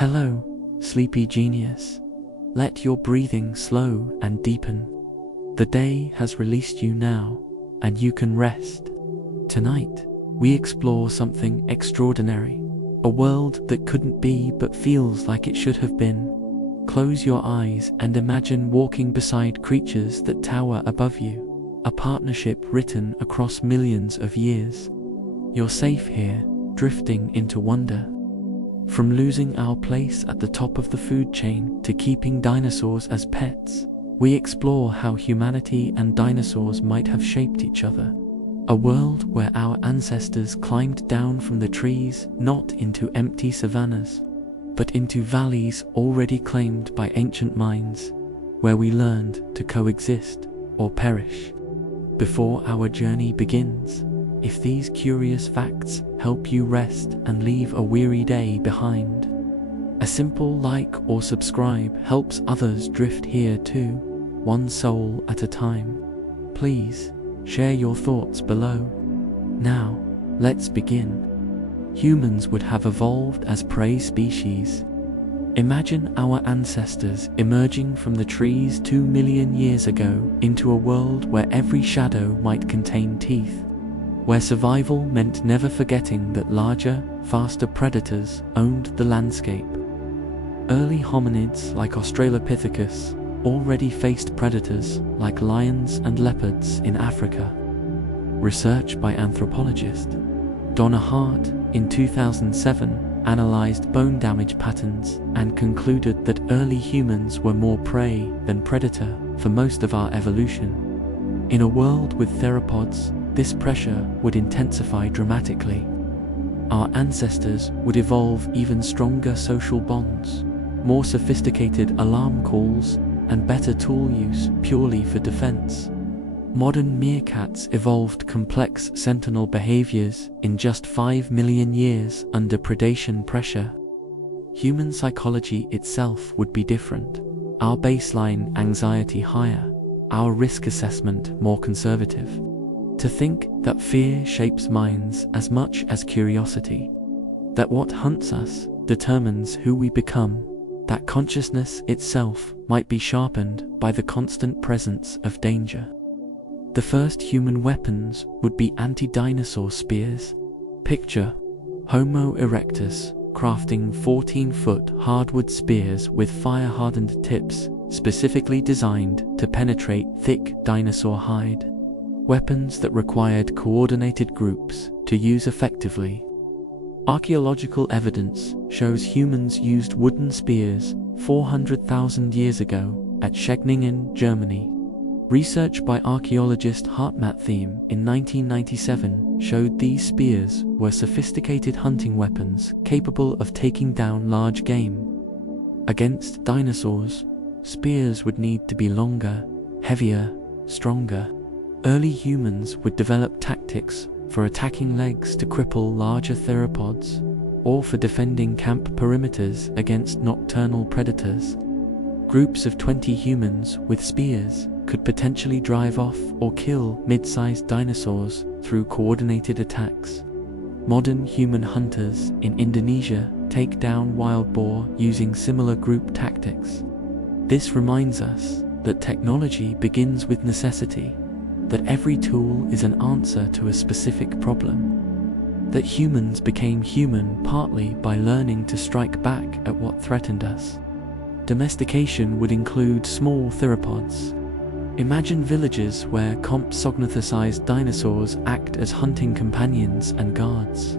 Hello, sleepy genius. Let your breathing slow and deepen. The day has released you now, and you can rest. Tonight, we explore something extraordinary, a world that couldn't be but feels like it should have been. Close your eyes and imagine walking beside creatures that tower above you, a partnership written across millions of years. You're safe here, drifting into wonder. From losing our place at the top of the food chain to keeping dinosaurs as pets, we explore how humanity and dinosaurs might have shaped each other. A world where our ancestors climbed down from the trees not into empty savannas, but into valleys already claimed by ancient minds, where we learned to coexist or perish. Before our journey begins, if these curious facts help you rest and leave a weary day behind, a simple like or subscribe helps others drift here too, one soul at a time. Please share your thoughts below. Now, let's begin. Humans would have evolved as prey species. Imagine our ancestors emerging from the trees 2 million years ago into a world where every shadow might contain teeth, where survival meant never forgetting that larger, faster predators owned the landscape. Early hominids like Australopithecus already faced predators like lions and leopards in Africa. Research by anthropologist Donna Hart in 2007 analyzed bone damage patterns and concluded that early humans were more prey than predator for most of our evolution. In a world with theropods, this pressure would intensify dramatically. Our ancestors would evolve even stronger social bonds, more sophisticated alarm calls, and better tool use purely for defense. Modern meerkats evolved complex sentinel behaviors in just 5 million years under predation pressure. Human psychology itself would be different, our baseline anxiety higher, our risk assessment more conservative. To think that fear shapes minds as much as curiosity, that what hunts us determines who we become, that consciousness itself might be sharpened by the constant presence of danger. The first human weapons would be anti-dinosaur spears. Picture Homo erectus crafting 14-foot hardwood spears with fire-hardened tips specifically designed to penetrate thick dinosaur hide. Weapons that required coordinated groups to use effectively. Archaeological evidence shows humans used wooden spears 400,000 years ago at Scheveningen, Germany. Research by archaeologist Hartmut Thiem in 1997 showed these spears were sophisticated hunting weapons capable of taking down large game. Against dinosaurs, spears would need to be longer, heavier, stronger. Early humans would develop tactics for attacking legs to cripple larger theropods, or for defending camp perimeters against nocturnal predators. Groups of 20 humans with spears could potentially drive off or kill mid-sized dinosaurs through coordinated attacks. Modern human hunters in Indonesia take down wild boar using similar group tactics. This reminds us that technology begins with necessity, that every tool is an answer to a specific problem, that humans became human partly by learning to strike back at what threatened us. Domestication would include small theropods. Imagine villages where compsognathus-sized dinosaurs act as hunting companions and guards,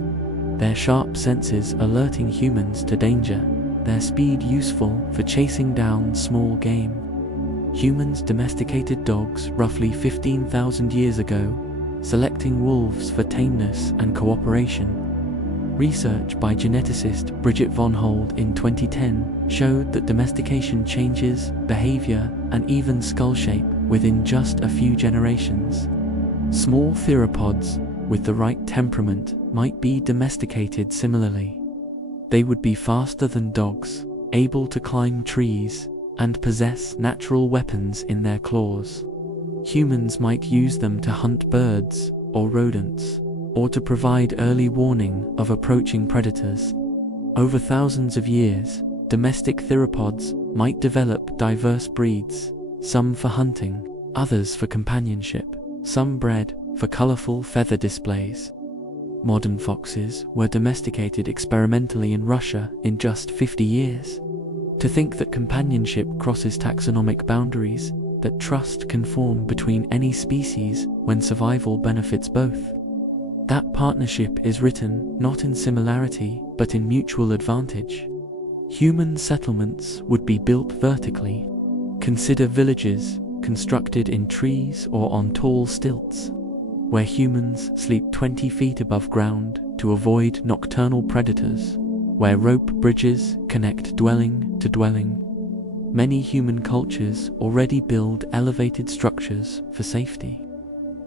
their sharp senses alerting humans to danger, their speed useful for chasing down small game. Humans domesticated dogs roughly 15,000 years ago, selecting wolves for tameness and cooperation. Research by geneticist Bridget von Hold in 2010 showed that domestication changes behavior and even skull shape within just a few generations. Small theropods with the right temperament might be domesticated similarly. They would be faster than dogs, able to climb trees, and possess natural weapons in their claws. Humans might use them to hunt birds or rodents, or to provide early warning of approaching predators. Over thousands of years, Domestic theropods might develop diverse breeds, some for hunting, others for companionship, some bred for colorful feather displays. Modern foxes were domesticated experimentally in Russia in just 50 years. To think that companionship crosses taxonomic boundaries, that trust can form between any species when survival benefits both. That partnership is written not in similarity but in mutual advantage. Human settlements would be built vertically. Consider villages constructed in trees or on tall stilts, where humans sleep 20 feet above ground to avoid nocturnal predators, where rope bridges connect dwelling to dwelling. Many human cultures already build elevated structures for safety.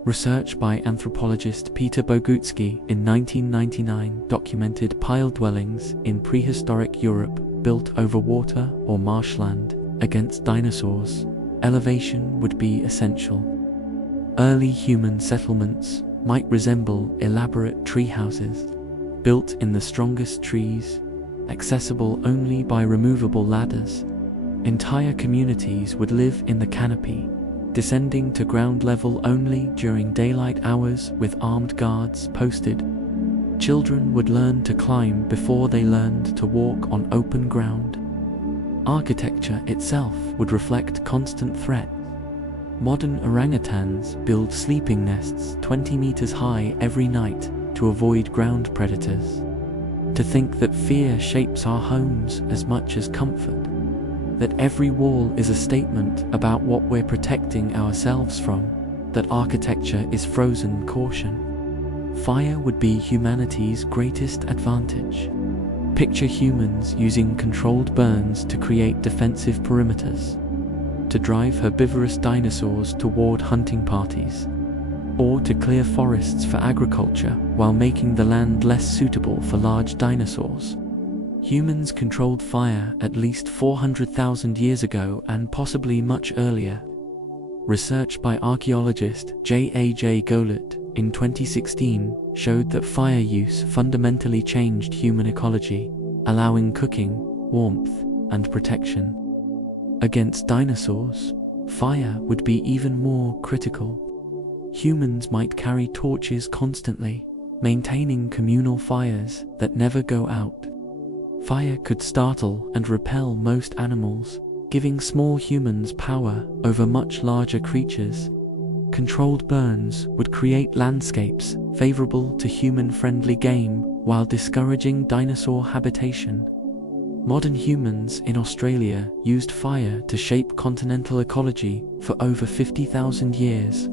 Research by anthropologist Peter Bogutsky in 1999 documented pile dwellings in prehistoric Europe built over water or marshland against dinosaurs. Elevation would be essential. Early human settlements might resemble elaborate tree houses, built in the strongest trees, accessible only by removable ladders. Entire communities would live in the canopy, descending to ground level only during daylight hours with armed guards posted. Children would learn to climb before they learned to walk on open ground. Architecture itself would reflect constant threat. Modern orangutans build sleeping nests 20 meters high every night to avoid ground predators. To think that fear shapes our homes as much as comfort, that every wall is a statement about what we're protecting ourselves from, that architecture is frozen caution. Fire would be humanity's greatest advantage. Picture humans using controlled burns to create defensive perimeters, to drive herbivorous dinosaurs toward hunting parties, or to clear forests for agriculture while making the land less suitable for large dinosaurs. Humans controlled fire at least 400,000 years ago and possibly much earlier. Research by archaeologist J.A.J. Golet in 2016 showed that fire use fundamentally changed human ecology, allowing cooking, warmth, and protection. Against dinosaurs, fire would be even more critical. Humans might carry torches constantly, maintaining communal fires that never go out. Fire could startle and repel most animals, giving small humans power over much larger creatures. Controlled burns would create landscapes favorable to human-friendly game while discouraging dinosaur habitation. Modern humans in Australia used fire to shape continental ecology for over 50,000 years.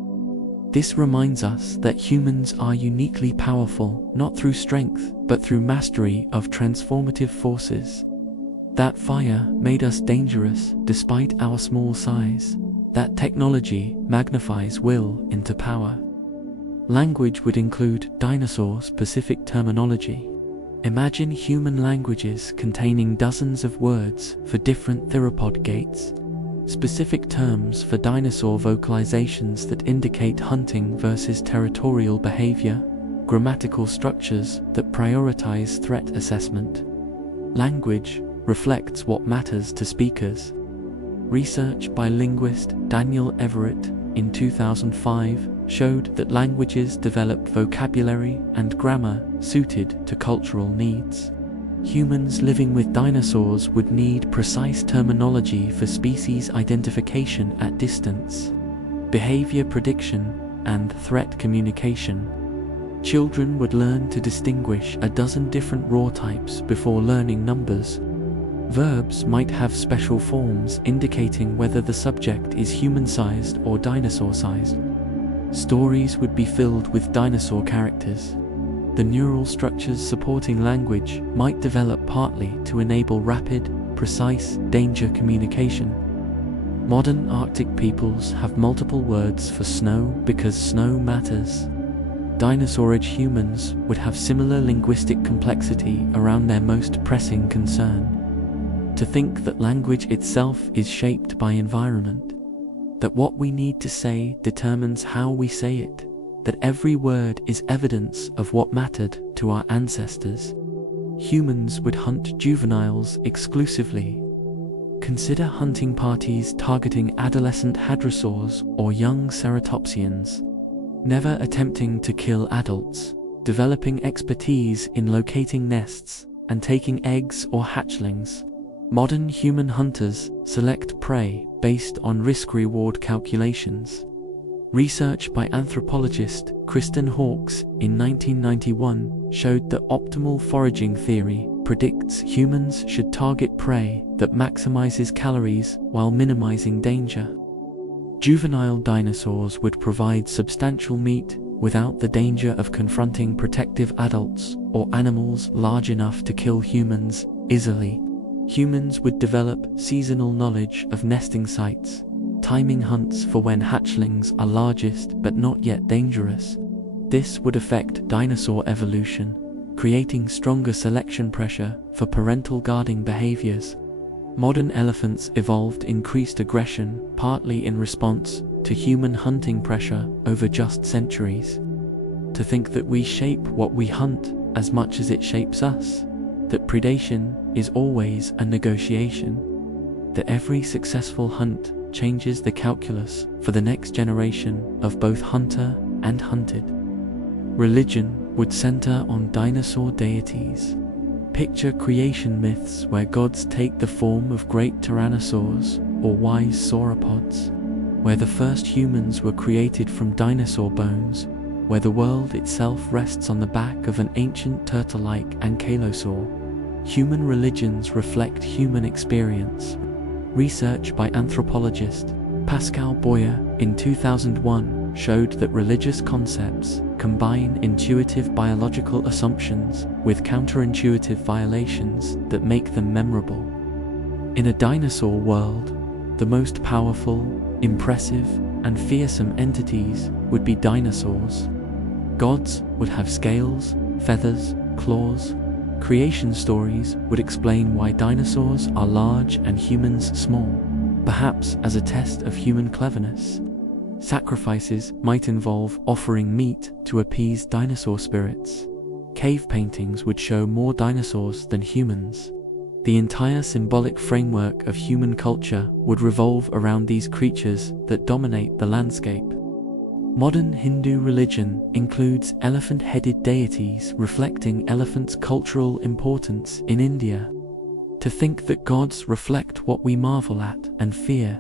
This reminds us that humans are uniquely powerful, not through strength, but through mastery of transformative forces. That fire made us dangerous despite our small size. That technology magnifies will into power. Language would include dinosaur-specific terminology. Imagine human languages containing dozens of words for different theropod gaits. Specific terms for dinosaur vocalizations that indicate hunting versus territorial behavior, grammatical structures that prioritize threat assessment. Language reflects what matters to speakers. Research by linguist Daniel Everett in 2005 showed that languages develop vocabulary and grammar suited to cultural needs. Humans living with dinosaurs would need precise terminology for species identification at distance, behavior prediction, and threat communication. Children would learn to distinguish a dozen different raw types before learning numbers. Verbs might have special forms indicating whether the subject is human-sized or dinosaur-sized. Stories would be filled with dinosaur characters. The neural structures supporting language might develop partly to enable rapid, precise danger communication. Modern Arctic peoples have multiple words for snow because snow matters. Dinosaur-age humans would have similar linguistic complexity around their most pressing concern. To think that language itself is shaped by environment, that what we need to say determines how we say it, that every word is evidence of what mattered to our ancestors. humans would hunt juveniles exclusively. Consider hunting parties targeting adolescent hadrosaurs or young ceratopsians, never attempting to kill adults, developing expertise in locating nests and taking eggs or hatchlings. Modern human hunters select prey based on risk-reward calculations. Research by anthropologist Kristen Hawkes in 1991 showed that optimal foraging theory predicts humans should target prey that maximizes calories while minimizing danger. Juvenile dinosaurs would provide substantial meat without the danger of confronting protective adults or animals large enough to kill humans easily. Humans would develop seasonal knowledge of nesting sites, timing hunts for when hatchlings are largest but not yet dangerous. This would affect dinosaur evolution, creating stronger selection pressure for parental guarding behaviors. Modern elephants evolved increased aggression, partly in response to human hunting pressure over just centuries. To think that we shape what we hunt as much as it shapes us, that predation is always a negotiation, that every successful hunt changes the calculus for the next generation of both hunter and hunted. Religion would center on dinosaur deities. Picture creation myths where gods take the form of great tyrannosaurs or wise sauropods, where the first humans were created from dinosaur bones, where the world itself rests on the back of an ancient turtle-like ankylosaur. Human religions reflect human experience. Research by anthropologist Pascal Boyer in 2001 showed that religious concepts combine intuitive biological assumptions with counterintuitive violations that make them memorable. In a dinosaur world, the most powerful, impressive, and fearsome entities would be dinosaurs. Gods would have scales, feathers, claws. Creation stories would explain why dinosaurs are large and humans small, perhaps as a test of human cleverness. Sacrifices might involve offering meat to appease dinosaur spirits. Cave paintings would show more dinosaurs than humans. The entire symbolic framework of human culture would revolve around these creatures that dominate the landscape. Modern Hindu religion includes elephant-headed deities reflecting elephants' cultural importance in India. To think that gods reflect what we marvel at and fear,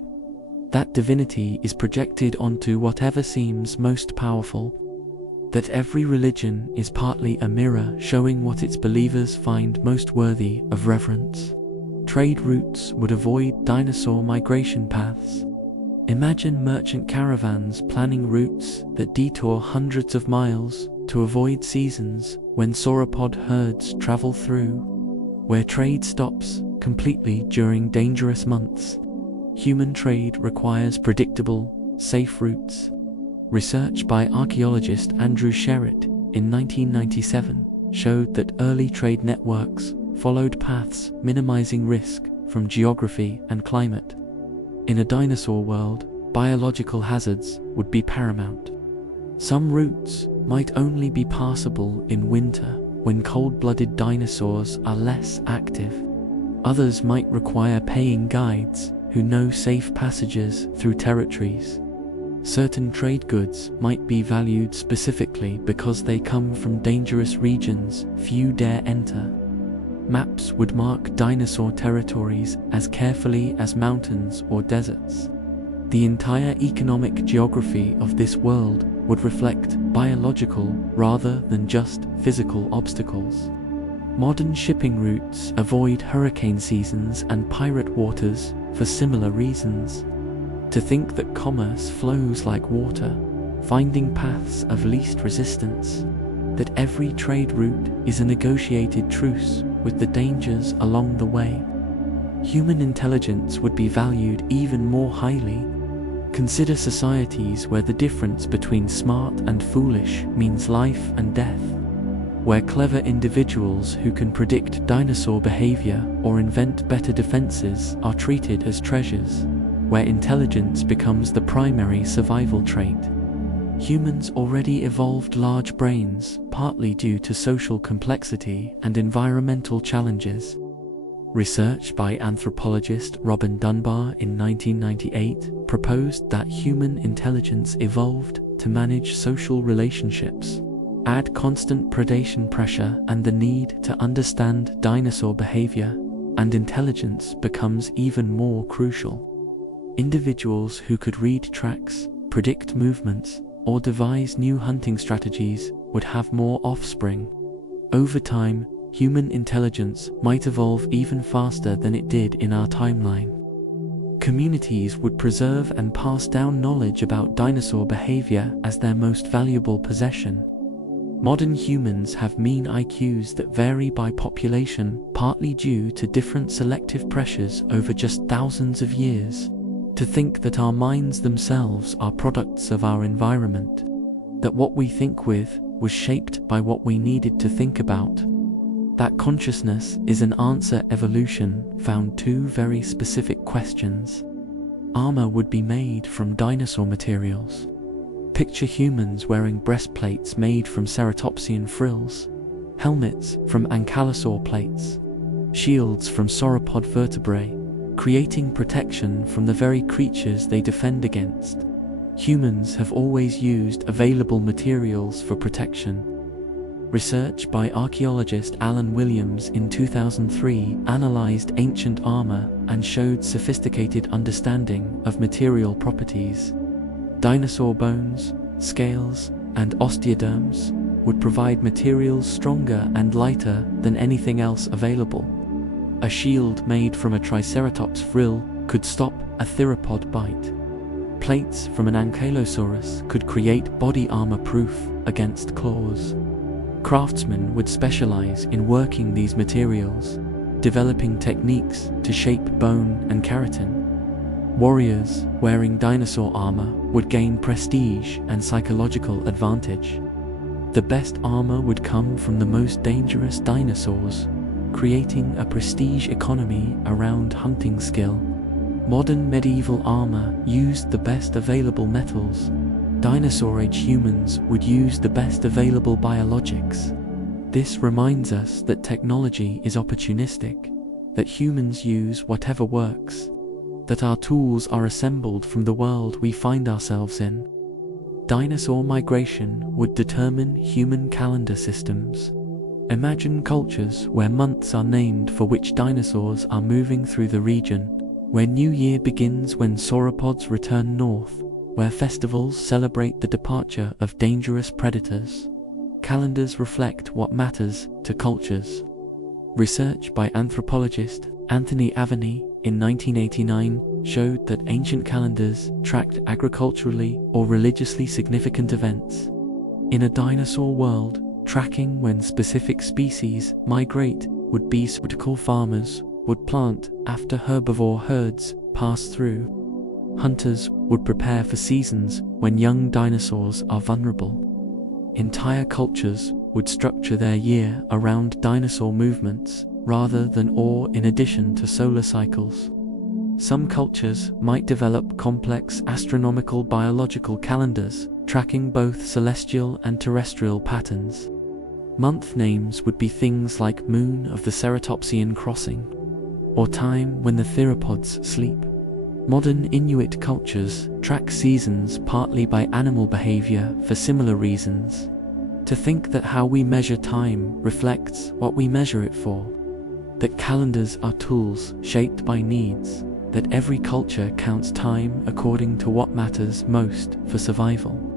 that divinity is projected onto whatever seems most powerful, that every religion is partly a mirror showing what its believers find most worthy of reverence. Trade routes would avoid dinosaur migration paths. Imagine merchant caravans planning routes that detour hundreds of miles to avoid seasons when sauropod herds travel through, where trade stops completely during dangerous months. Human trade requires predictable, safe routes. Research by archaeologist Andrew Sherritt in 1997 showed that early trade networks followed paths minimizing risk from geography and climate. In a dinosaur world, biological hazards would be paramount. Some routes might only be passable in winter when cold-blooded dinosaurs are less active. Others might require paying guides who know safe passages through territories. Certain trade goods might be valued specifically because they come from dangerous regions few dare enter. Maps would mark dinosaur territories as carefully as mountains or deserts. The entire economic geography of this world would reflect biological rather than just physical obstacles. Modern shipping routes avoid hurricane seasons and pirate waters for similar reasons. To think that commerce flows like water, finding paths of least resistance, that every trade route is a negotiated truce with the dangers along the way. Human intelligence would be valued even more highly. Consider societies where the difference between smart and foolish means life and death, where clever individuals who can predict dinosaur behavior or invent better defenses are treated as treasures, where intelligence becomes the primary survival trait. Humans already evolved large brains, partly due to social complexity and environmental challenges. Research by anthropologist Robin Dunbar in 1998 proposed that human intelligence evolved to manage social relationships. Add constant predation pressure and the need to understand dinosaur behavior, and intelligence becomes even more crucial. Individuals who could read tracks, predict movements, or devise new hunting strategies would have more offspring. Over time, human intelligence might evolve even faster than it did in our timeline. Communities would preserve and pass down knowledge about dinosaur behavior as their most valuable possession. Modern humans have mean IQs that vary by population, partly due to different selective pressures over just thousands of years. To think that our minds themselves are products of our environment, that what we think with was shaped by what we needed to think about, that consciousness is an answer evolution found two very specific questions. Armor would be made from dinosaur materials. Picture humans wearing breastplates made from ceratopsian frills, helmets from ankylosaur plates, shields from sauropod vertebrae, creating protection from the very creatures they defend against. Humans have always used available materials for protection. Research by archaeologist Alan Williams in 2003 analyzed ancient armor and showed sophisticated understanding of material properties. Dinosaur bones, scales, and osteoderms would provide materials stronger and lighter than anything else available. A shield made from a triceratops frill could stop a theropod bite. Plates from an ankylosaurus could create body armor proof against claws. Craftsmen would specialize in working these materials, developing techniques to shape bone and keratin. Warriors wearing dinosaur armor would gain prestige and psychological advantage. The best armor would come from the most dangerous dinosaurs, creating a prestige economy around hunting skill. Modern medieval armor used the best available metals. Dinosaur-age humans would use the best available biologics. This reminds us that technology is opportunistic, that humans use whatever works, that our tools are assembled from the world we find ourselves in. Dinosaur migration would determine human calendar systems. Imagine cultures where months are named for which dinosaurs are moving through the region, where New Year begins when sauropods return north, where festivals celebrate the departure of dangerous predators. Calendars reflect what matters to cultures. Research by anthropologist Anthony Aveney in 1989 showed that ancient calendars tracked agriculturally or religiously significant events. In a dinosaur world, tracking when specific species migrate would be critical. Farmers would plant after herbivore herds pass through. Hunters would prepare for seasons when young dinosaurs are vulnerable. Entire cultures would structure their year around dinosaur movements rather than or in addition to solar cycles. Some cultures might develop complex astronomical biological calendars, tracking both celestial and terrestrial patterns. Month names would be things like moon of the ceratopsian crossing, or time when the theropods sleep. Modern Inuit cultures track seasons partly by animal behavior for similar reasons. To think that how we measure time reflects what we measure it for, that calendars are tools shaped by needs, that every culture counts time according to what matters most for survival.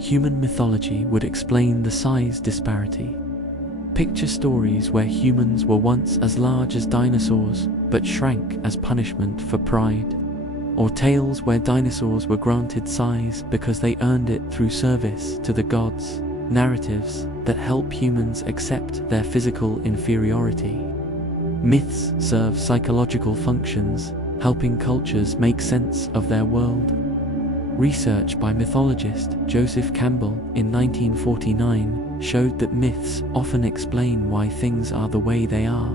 Human mythology would explain the size disparity. Picture stories where humans were once as large as dinosaurs but shrank as punishment for pride. Or tales where dinosaurs were granted size because they earned it through service to the gods. Narratives that help humans accept their physical inferiority. Myths serve psychological functions, helping cultures make sense of their world. Research by mythologist Joseph Campbell in 1949 showed that myths often explain why things are the way they are.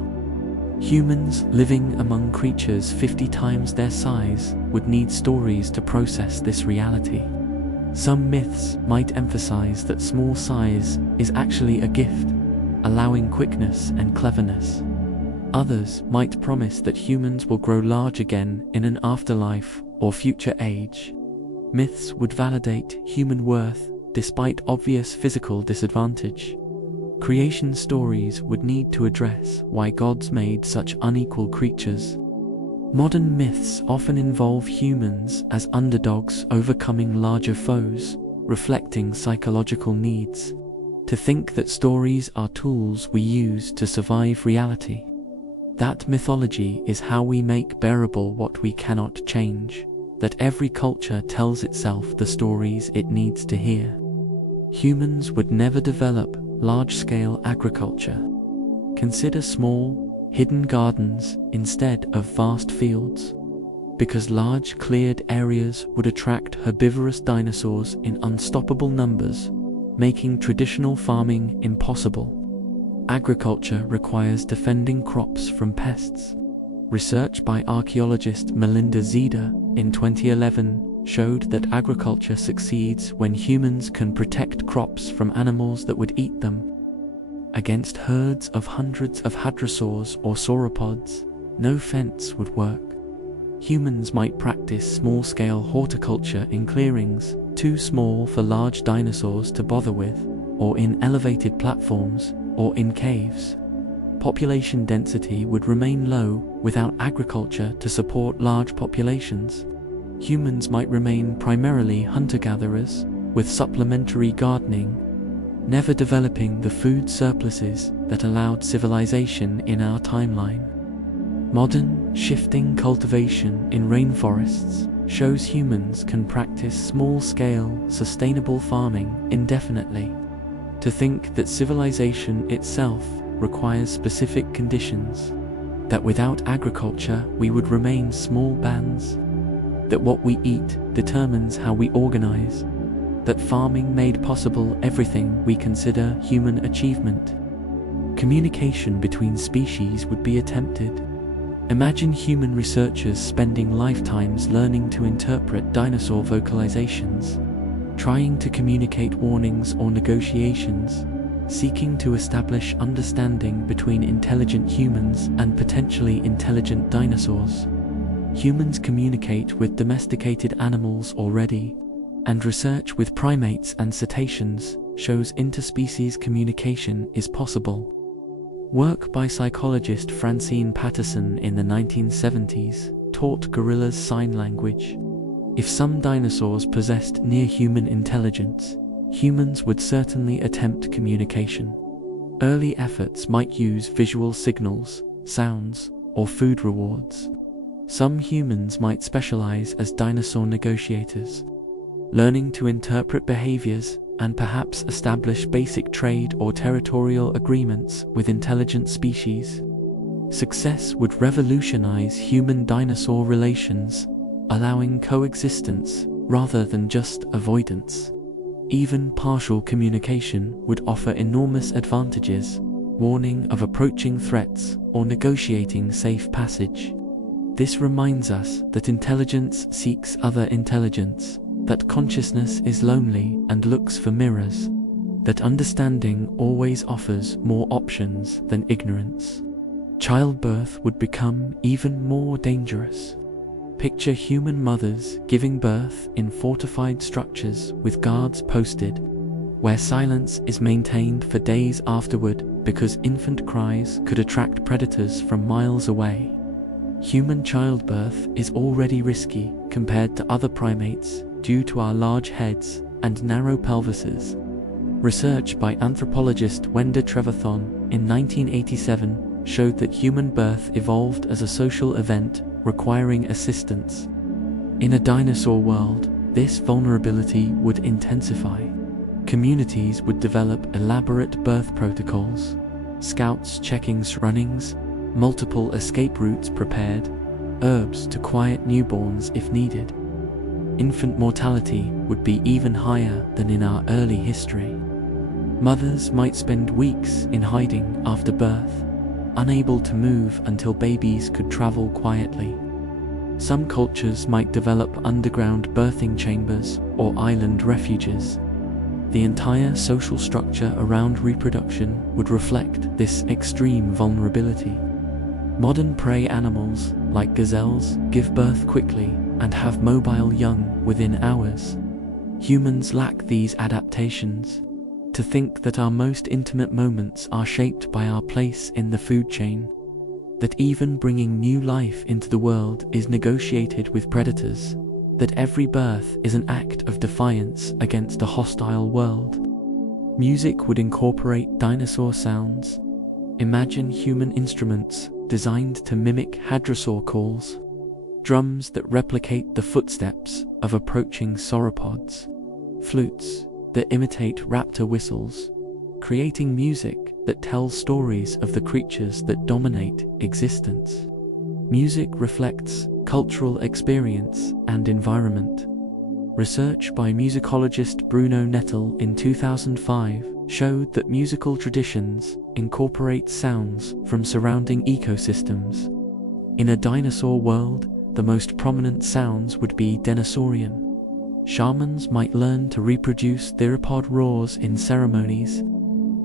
Humans living among creatures 50 times their size would need stories to process this reality. Some myths might emphasize that small size is actually a gift, allowing quickness and cleverness. Others might promise that humans will grow large again in an afterlife or future age. Myths would validate human worth despite obvious physical disadvantage. Creation stories would need to address why gods made such unequal creatures. Modern myths often involve humans as underdogs overcoming larger foes, reflecting psychological needs. To think that stories are tools we use to survive reality. That mythology is how we make bearable what we cannot change, that every culture tells itself the stories it needs to hear. Humans would never develop large-scale agriculture. Consider small, hidden gardens instead of vast fields, because large cleared areas would attract herbivorous dinosaurs in unstoppable numbers, making traditional farming impossible. Agriculture requires defending crops from pests. Research by archaeologist Melinda Zeder in 2011 showed that agriculture succeeds when humans can protect crops from animals that would eat them. Against herds of hundreds of hadrosaurs or sauropods, no fence would work. Humans might practice small-scale horticulture in clearings too small for large dinosaurs to bother with, or in elevated platforms, or in caves. Population density would remain low without agriculture to support large populations. Humans might remain primarily hunter-gatherers, with supplementary gardening, never developing the food surpluses that allowed civilization in our timeline. Modern, shifting cultivation in rainforests shows humans can practice small-scale, sustainable farming indefinitely. To think that civilization itself requires specific conditions, that without agriculture we would remain small bands, that what we eat determines how we organize, that farming made possible everything we consider human achievement. Communication between species would be attempted. Imagine human researchers spending lifetimes learning to interpret dinosaur vocalizations, trying to communicate warnings or negotiations, seeking to establish understanding between intelligent humans and potentially intelligent dinosaurs. Humans communicate with domesticated animals already, and research with primates and cetaceans shows interspecies communication is possible. Work by psychologist Francine Patterson in the 1970s taught gorillas sign language. If some dinosaurs possessed near-human intelligence, humans would certainly attempt communication. Early efforts might use visual signals, sounds, or food rewards. Some humans might specialize as dinosaur negotiators, learning to interpret behaviors and perhaps establish basic trade or territorial agreements with intelligent species. Success would revolutionize human-dinosaur relations, allowing coexistence rather than just avoidance. Even partial communication would offer enormous advantages, warning of approaching threats or negotiating safe passage. This reminds us that intelligence seeks other intelligence, that consciousness is lonely and looks for mirrors, that understanding always offers more options than ignorance. Childbirth would become even more dangerous. Picture human mothers giving birth in fortified structures with guards posted, where silence is maintained for days afterward because infant cries could attract predators from miles away. Human childbirth is already risky compared to other primates due to our large heads and narrow pelvises. Research by anthropologist Wenda Trevathan in 1987 showed that human birth evolved as a social event requiring assistance. In a dinosaur world, this vulnerability would intensify. Communities would develop elaborate birth protocols, scouts checking surroundings, multiple escape routes prepared, herbs to quiet newborns if needed. Infant mortality would be even higher than in our early history. Mothers might spend weeks in hiding after birth, unable to move until babies could travel quietly. Some cultures might develop underground birthing chambers or island refuges. The entire social structure around reproduction would reflect this extreme vulnerability. Modern prey animals, like gazelles, give birth quickly and have mobile young within hours. Humans lack these adaptations. To think that our most intimate moments are shaped by our place in the food chain, that even bringing new life into the world is negotiated with predators, that every birth is an act of defiance against a hostile world. Music would incorporate dinosaur sounds. Imagine human instruments designed to mimic hadrosaur calls, drums that replicate the footsteps of approaching sauropods, flutes that imitate raptor whistles, creating music that tells stories of the creatures that dominate existence. Music reflects cultural experience and environment. Research by musicologist Bruno Nettel in 2005 showed that musical traditions incorporate sounds from surrounding ecosystems. In a dinosaur world, the most prominent sounds would be dinosaurian. Shamans might learn to reproduce theropod roars in ceremonies.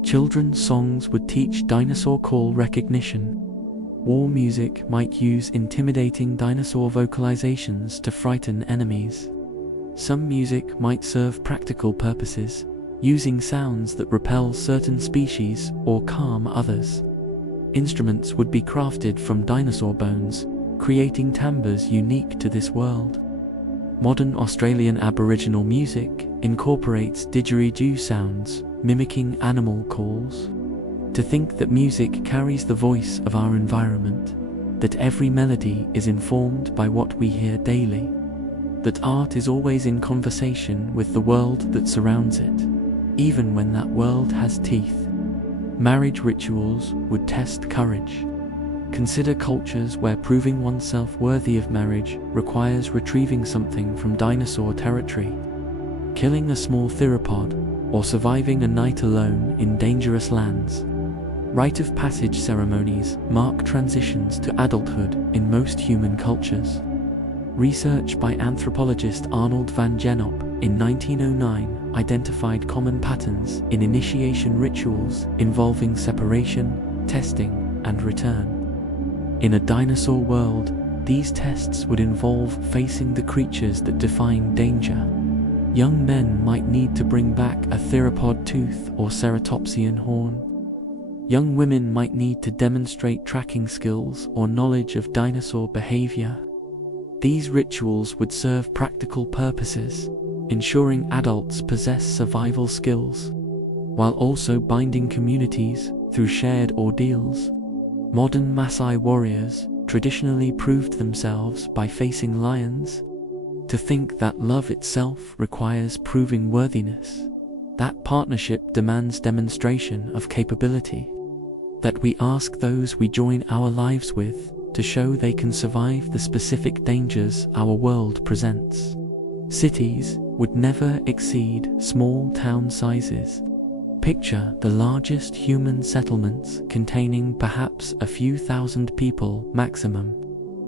Children's songs would teach dinosaur call recognition. War music might use intimidating dinosaur vocalizations to frighten enemies. Some music might serve practical purposes, using sounds that repel certain species or calm others. Instruments would be crafted from dinosaur bones, creating timbres unique to this world. Modern Australian Aboriginal music incorporates didgeridoo sounds, mimicking animal calls. To think that music carries the voice of our environment, that every melody is informed by what we hear daily, that art is always in conversation with the world that surrounds it, even when that world has teeth. Marriage rituals would test courage. Consider cultures where proving oneself worthy of marriage requires retrieving something from dinosaur territory, killing a small theropod, or surviving a night alone in dangerous lands. Rite of passage ceremonies mark transitions to adulthood in most human cultures. Research by anthropologist Arnold van Gennep in 1909 identified common patterns in initiation rituals involving separation, testing, and return. In a dinosaur world, these tests would involve facing the creatures that define danger. Young men might need to bring back a theropod tooth or ceratopsian horn. Young women might need to demonstrate tracking skills or knowledge of dinosaur behavior. These rituals would serve practical purposes, ensuring adults possess survival skills, while also binding communities through shared ordeals. Modern Maasai warriors traditionally proved themselves by facing lions. To think that love itself requires proving worthiness, that partnership demands demonstration of capability, that we ask those we join our lives with to show they can survive the specific dangers our world presents. Cities would never exceed small town sizes. Picture the largest human settlements containing perhaps a few thousand people maximum,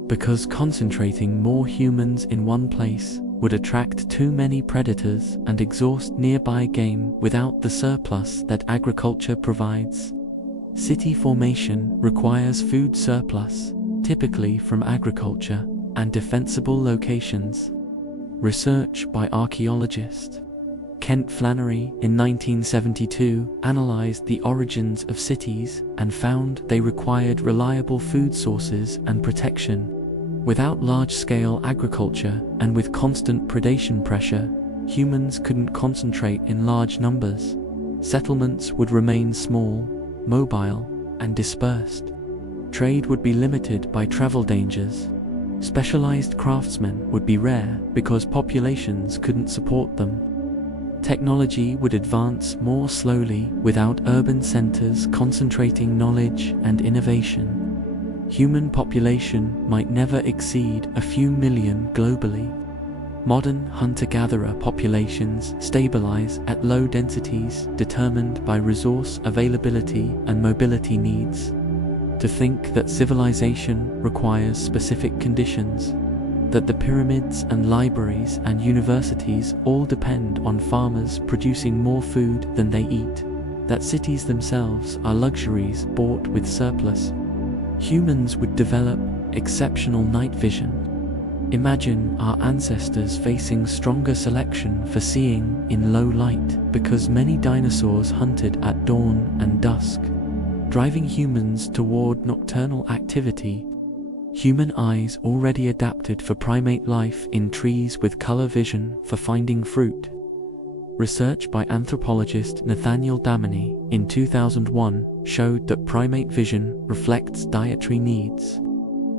because concentrating more humans in one place would attract too many predators and exhaust nearby game without the surplus that agriculture provides. City formation requires food surplus, typically from agriculture, and defensible locations. Research by archaeologist Kent Flannery in 1972 analyzed the origins of cities and found they required reliable food sources and protection. Without large-scale agriculture and with constant predation pressure, humans couldn't concentrate in large numbers. Settlements would remain small, mobile, and dispersed. Trade would be limited by travel dangers. Specialized craftsmen would be rare because populations couldn't support them. Technology would advance more slowly without urban centers concentrating knowledge and innovation. Human population might never exceed a few million globally. Modern hunter-gatherer populations stabilize at low densities determined by resource availability and mobility needs. To think that civilization requires specific conditions, that the pyramids and libraries and universities all depend on farmers producing more food than they eat, that cities themselves are luxuries bought with surplus. Humans would develop exceptional night vision. Imagine our ancestors facing stronger selection for seeing in low light because many dinosaurs hunted at dawn and dusk, driving humans toward nocturnal activity. Human eyes already adapted for primate life in trees with color vision for finding fruit. Research by anthropologist Nathaniel Damany in 2001 showed that primate vision reflects dietary needs.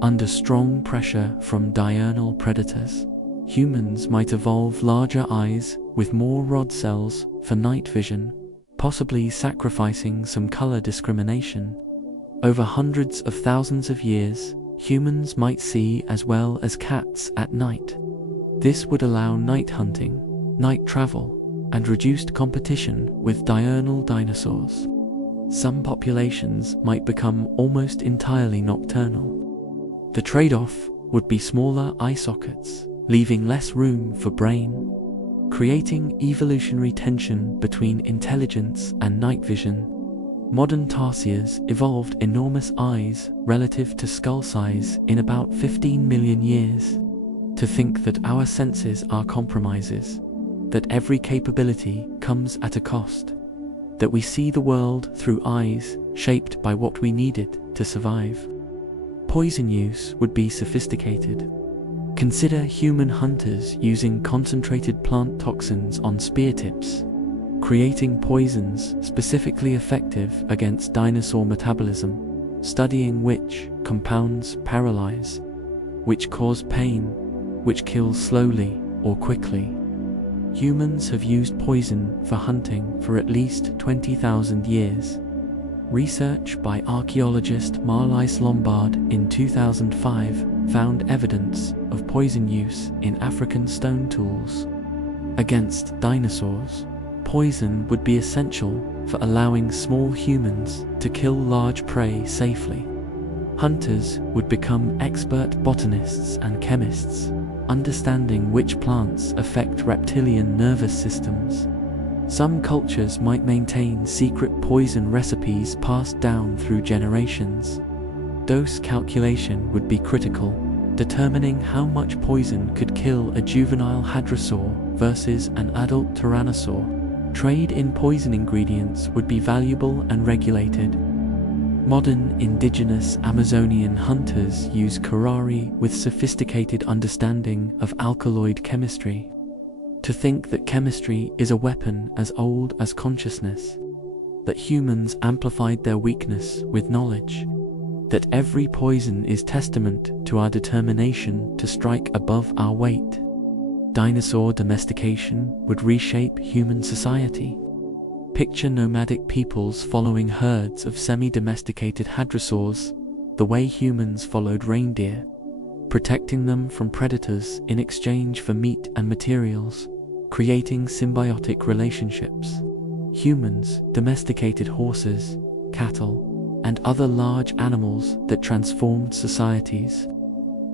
Under strong pressure from diurnal predators, humans might evolve larger eyes with more rod cells for night vision, possibly sacrificing some color discrimination. Over hundreds of thousands of years, humans might see as well as cats at night. This would allow night hunting, night travel, and reduced competition with diurnal dinosaurs. Some populations might become almost entirely nocturnal. The trade-off would be smaller eye sockets, leaving less room for brain, creating evolutionary tension between intelligence and night vision. Modern tarsiers evolved enormous eyes relative to skull size in about 15 million years. To think that our senses are compromises, that every capability comes at a cost, that we see the world through eyes shaped by what we needed to survive. Poison use would be sophisticated. Consider human hunters using concentrated plant toxins on spear tips, creating poisons specifically effective against dinosaur metabolism, studying which compounds paralyze, which cause pain, which kill slowly or quickly. Humans have used poison for hunting for at least 20,000 years. Research by archaeologist Marlies Lombard in 2005 found evidence of poison use in African stone tools. Against dinosaurs, poison would be essential for allowing small humans to kill large prey safely. Hunters would become expert botanists and chemists, understanding which plants affect reptilian nervous systems. Some cultures might maintain secret poison recipes passed down through generations. Dose calculation would be critical, determining how much poison could kill a juvenile hadrosaur versus an adult tyrannosaur. Trade in poison ingredients would be valuable and regulated. Modern indigenous Amazonian hunters use curare with sophisticated understanding of alkaloid chemistry. To think that chemistry is a weapon as old as consciousness, that humans amplified their weakness with knowledge, that every poison is testament to our determination to strike above our weight. Dinosaur domestication would reshape human society. Picture nomadic peoples following herds of semi-domesticated hadrosaurs, the way humans followed reindeer, protecting them from predators in exchange for meat and materials, creating symbiotic relationships. Humans domesticated horses, cattle, and other large animals that transformed societies.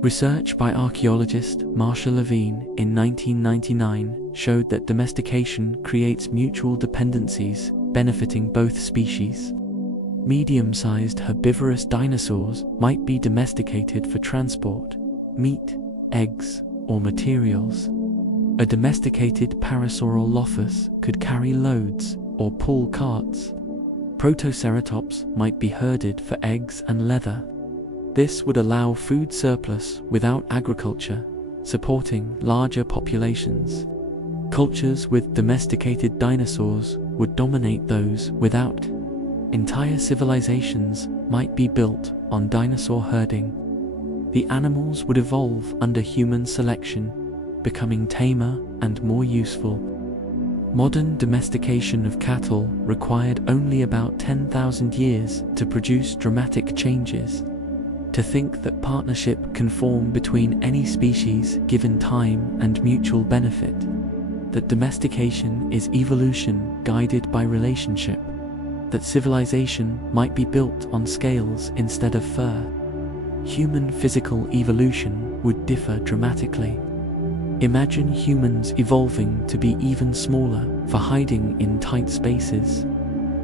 Research by archaeologist Marsha Levine in 1999 showed that domestication creates mutual dependencies benefiting both species. Medium-sized herbivorous dinosaurs might be domesticated for transport, meat, eggs, or materials. A domesticated Parasaurolophus could carry loads or pull carts. Protoceratops might be herded for eggs and leather. This would allow food surplus without agriculture, supporting larger populations. Cultures with domesticated dinosaurs would dominate those without. Entire civilizations might be built on dinosaur herding. The animals would evolve under human selection, becoming tamer and more useful. Modern domestication of cattle required only about 10,000 years to produce dramatic changes. To think that partnership can form between any species given time and mutual benefit, that domestication is evolution guided by relationship, that civilization might be built on scales instead of fur. Human physical evolution would differ dramatically. Imagine humans evolving to be even smaller for hiding in tight spaces,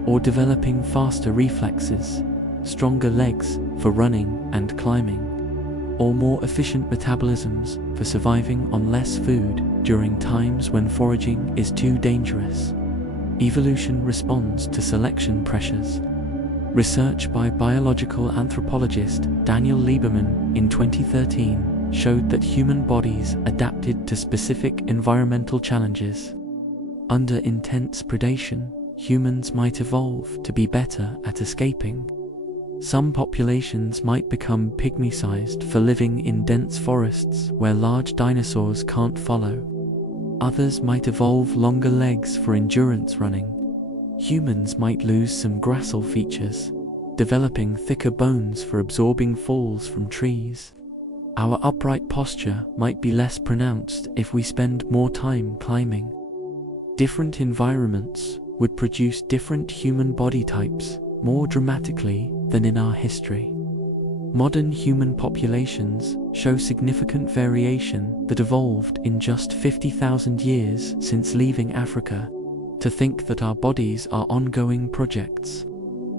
or developing faster reflexes, stronger legs for running and climbing, or more efficient metabolisms for surviving on less food during times when foraging is too dangerous. Evolution responds to selection pressures. Research by biological anthropologist Daniel Lieberman in 2013 showed that human bodies adapted to specific environmental challenges. Under intense predation, humans might evolve to be better at escaping. Some populations might become pygmy-sized for living in dense forests where large dinosaurs can't follow. Others might evolve longer legs for endurance running. Humans might lose some gracile features, developing thicker bones for absorbing falls from trees. Our upright posture might be less pronounced if we spend more time climbing. Different environments would produce different human body types more dramatically than in our history. Modern human populations show significant variation that evolved in just 50,000 years since leaving Africa. To think that our bodies are ongoing projects,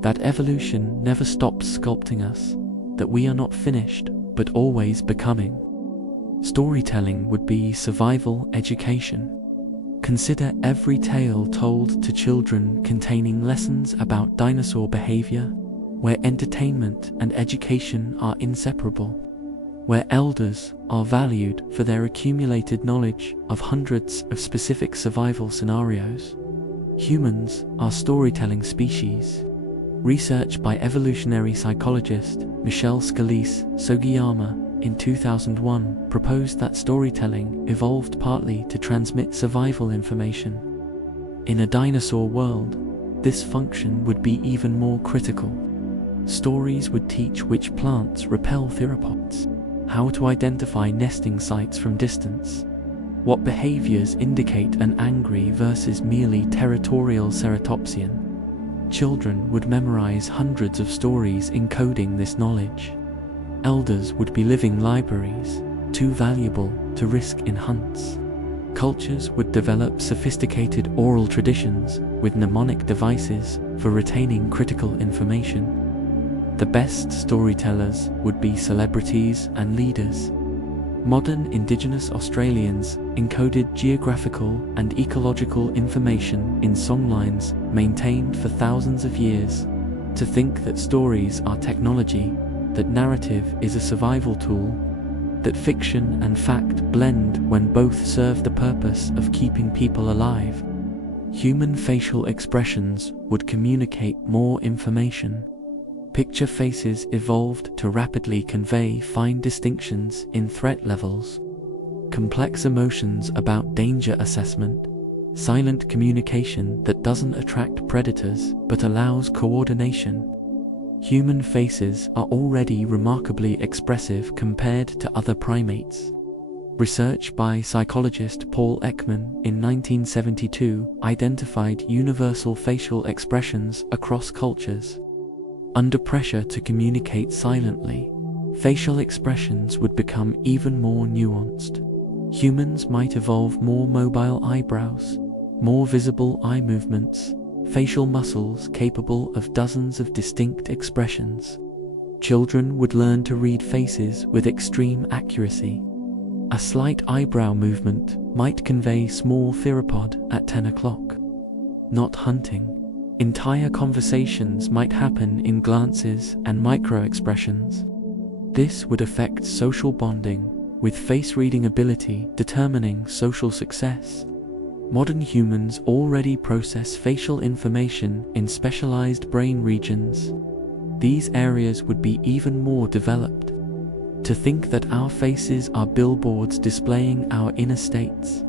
that evolution never stops sculpting us, that we are not finished but always becoming. Storytelling would be survival education. Consider every tale told to children containing lessons about dinosaur behavior, where entertainment and education are inseparable, where elders are valued for their accumulated knowledge of hundreds of specific survival scenarios. Humans are storytelling species. Research by evolutionary psychologist Michelle Scalise Sugiyama in 2001 proposed that storytelling evolved partly to transmit survival information. In a dinosaur world, this function would be even more critical. Stories would teach which plants repel theropods, how to identify nesting sites from distance, what behaviors indicate an angry versus merely territorial ceratopsian. Children would memorize hundreds of stories encoding this knowledge. Elders would be living libraries, too valuable to risk in hunts. Cultures would develop sophisticated oral traditions with mnemonic devices for retaining critical information. The best storytellers would be celebrities and leaders. Modern Indigenous Australians encoded geographical and ecological information in songlines maintained for thousands of years. To think that stories are technology, that narrative is a survival tool, that fiction and fact blend when both serve the purpose of keeping people alive. Human facial expressions would communicate more information. Picture faces evolved to rapidly convey fine distinctions in threat levels, complex emotions about danger assessment, silent communication that doesn't attract predators but allows coordination. Human faces are already remarkably expressive compared to other primates. Research by psychologist Paul Ekman in 1972 identified universal facial expressions across cultures. Under pressure to communicate silently, facial expressions would become even more nuanced. Humans might evolve more mobile eyebrows, more visible eye movements, facial muscles capable of dozens of distinct expressions. Children would learn to read faces with extreme accuracy. A slight eyebrow movement might convey small theropod at 10 o'clock. Not hunting. Entire conversations might happen in glances and micro-expressions. This would affect social bonding, with face-reading ability determining social success. Modern humans already process facial information in specialized brain regions. These areas would be even more developed. To think that our faces are billboards displaying our inner states,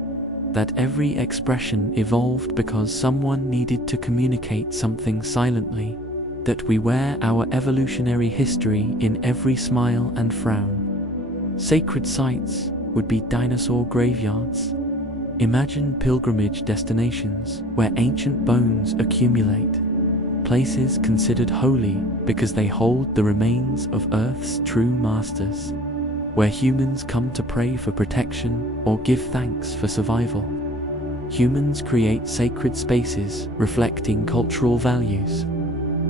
that every expression evolved because someone needed to communicate something silently, that we wear our evolutionary history in every smile and frown. Sacred sites would be dinosaur graveyards. Imagine pilgrimage destinations where ancient bones accumulate, places considered holy because they hold the remains of Earth's true masters. where humans come to pray for protection or give thanks for survival. Humans create sacred spaces reflecting cultural values.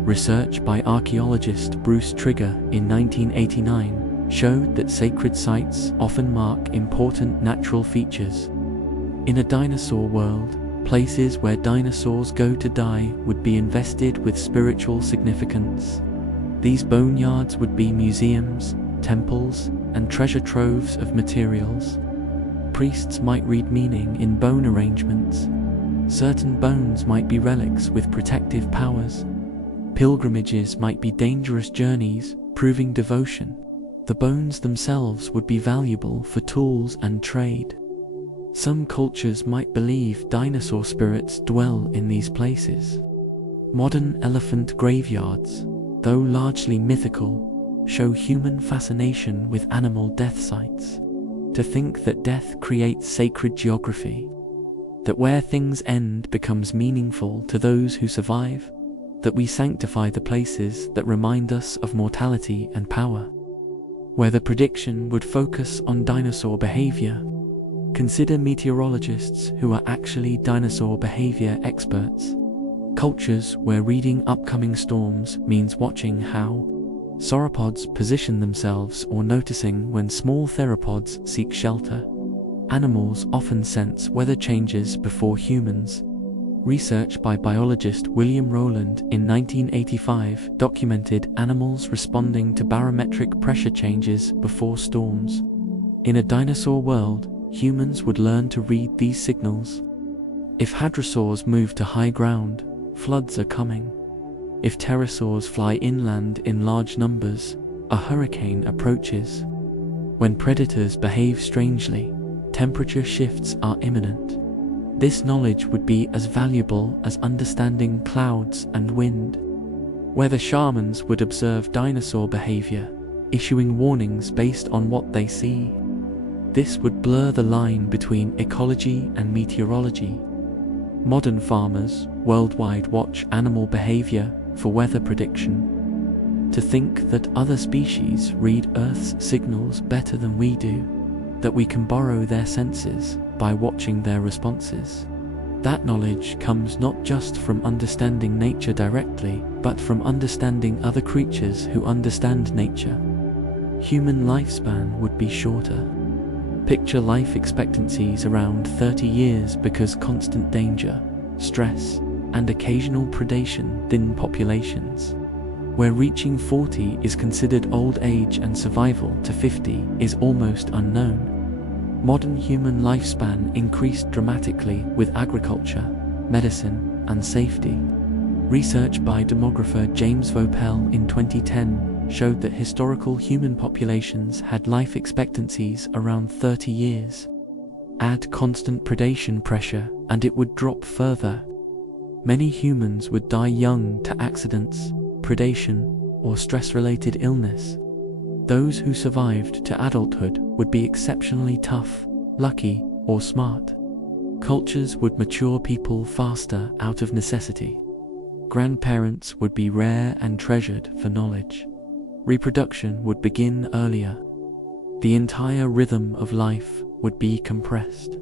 Research by archaeologist Bruce Trigger in 1989 showed that sacred sites often mark important natural features. In a dinosaur world, places where dinosaurs go to die would be invested with spiritual significance. These boneyards would be museums, temples, and treasure troves of materials. Priests might read meaning in bone arrangements. Certain bones might be relics with protective powers. Pilgrimages might be dangerous journeys, proving devotion. The bones themselves would be valuable for tools and trade. Some cultures might believe dinosaur spirits dwell in these places. Modern elephant graveyards, though largely mythical, show human fascination with animal death sites. To think that death creates sacred geography, that where things end becomes meaningful to those who survive, that we sanctify the places that remind us of mortality and power. Where the prediction would focus on dinosaur behavior, consider meteorologists who are actually dinosaur behavior experts. Cultures where reading upcoming storms means watching how sauropods position themselves or noticing when small theropods seek shelter. Animals often sense weather changes before humans. Research by biologist William Rowland in 1985 documented animals responding to barometric pressure changes before storms. In a dinosaur world, humans would learn to read these signals. If hadrosaurs move to high ground, floods are coming. If pterosaurs fly inland in large numbers, a hurricane approaches. When predators behave strangely, temperature shifts are imminent. This knowledge would be as valuable as understanding clouds and wind. Whether shamans would observe dinosaur behavior, issuing warnings based on what they see. This would blur the line between ecology and meteorology. Modern farmers worldwide watch animal behavior for weather prediction. To think that other species read Earth's signals better than we do, that we can borrow their senses by watching their responses. That knowledge comes not just from understanding nature directly, but from understanding other creatures who understand nature. Human lifespan would be shorter. Picture life expectancies around 30 years because constant danger, stress, and occasional predation thin populations. Where reaching 40 is considered old age and survival to 50 is almost unknown. Modern human lifespan increased dramatically with agriculture, medicine, and safety. Research by demographer James Vopel in 2010 showed that historical human populations had life expectancies around 30 years. Add constant predation pressure and it would drop further. Many humans would die young to accidents, predation, or stress-related illness. Those who survived to adulthood would be exceptionally tough, lucky, or smart. Cultures would mature people faster out of necessity. Grandparents would be rare and treasured for knowledge. Reproduction would begin earlier. The entire rhythm of life would be compressed.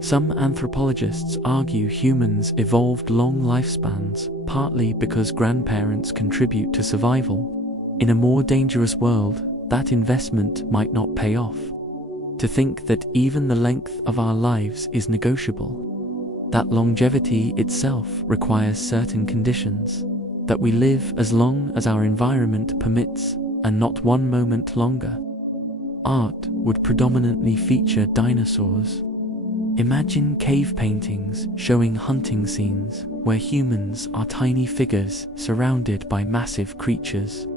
Some anthropologists argue humans evolved long lifespans partly because grandparents contribute to survival. In a more dangerous world, that investment might not pay off. To think that even the length of our lives is negotiable, that longevity itself requires certain conditions, that we live as long as our environment permits and not one moment longer. Art would predominantly feature dinosaurs. Imagine cave paintings showing hunting scenes where humans are tiny figures surrounded by massive creatures.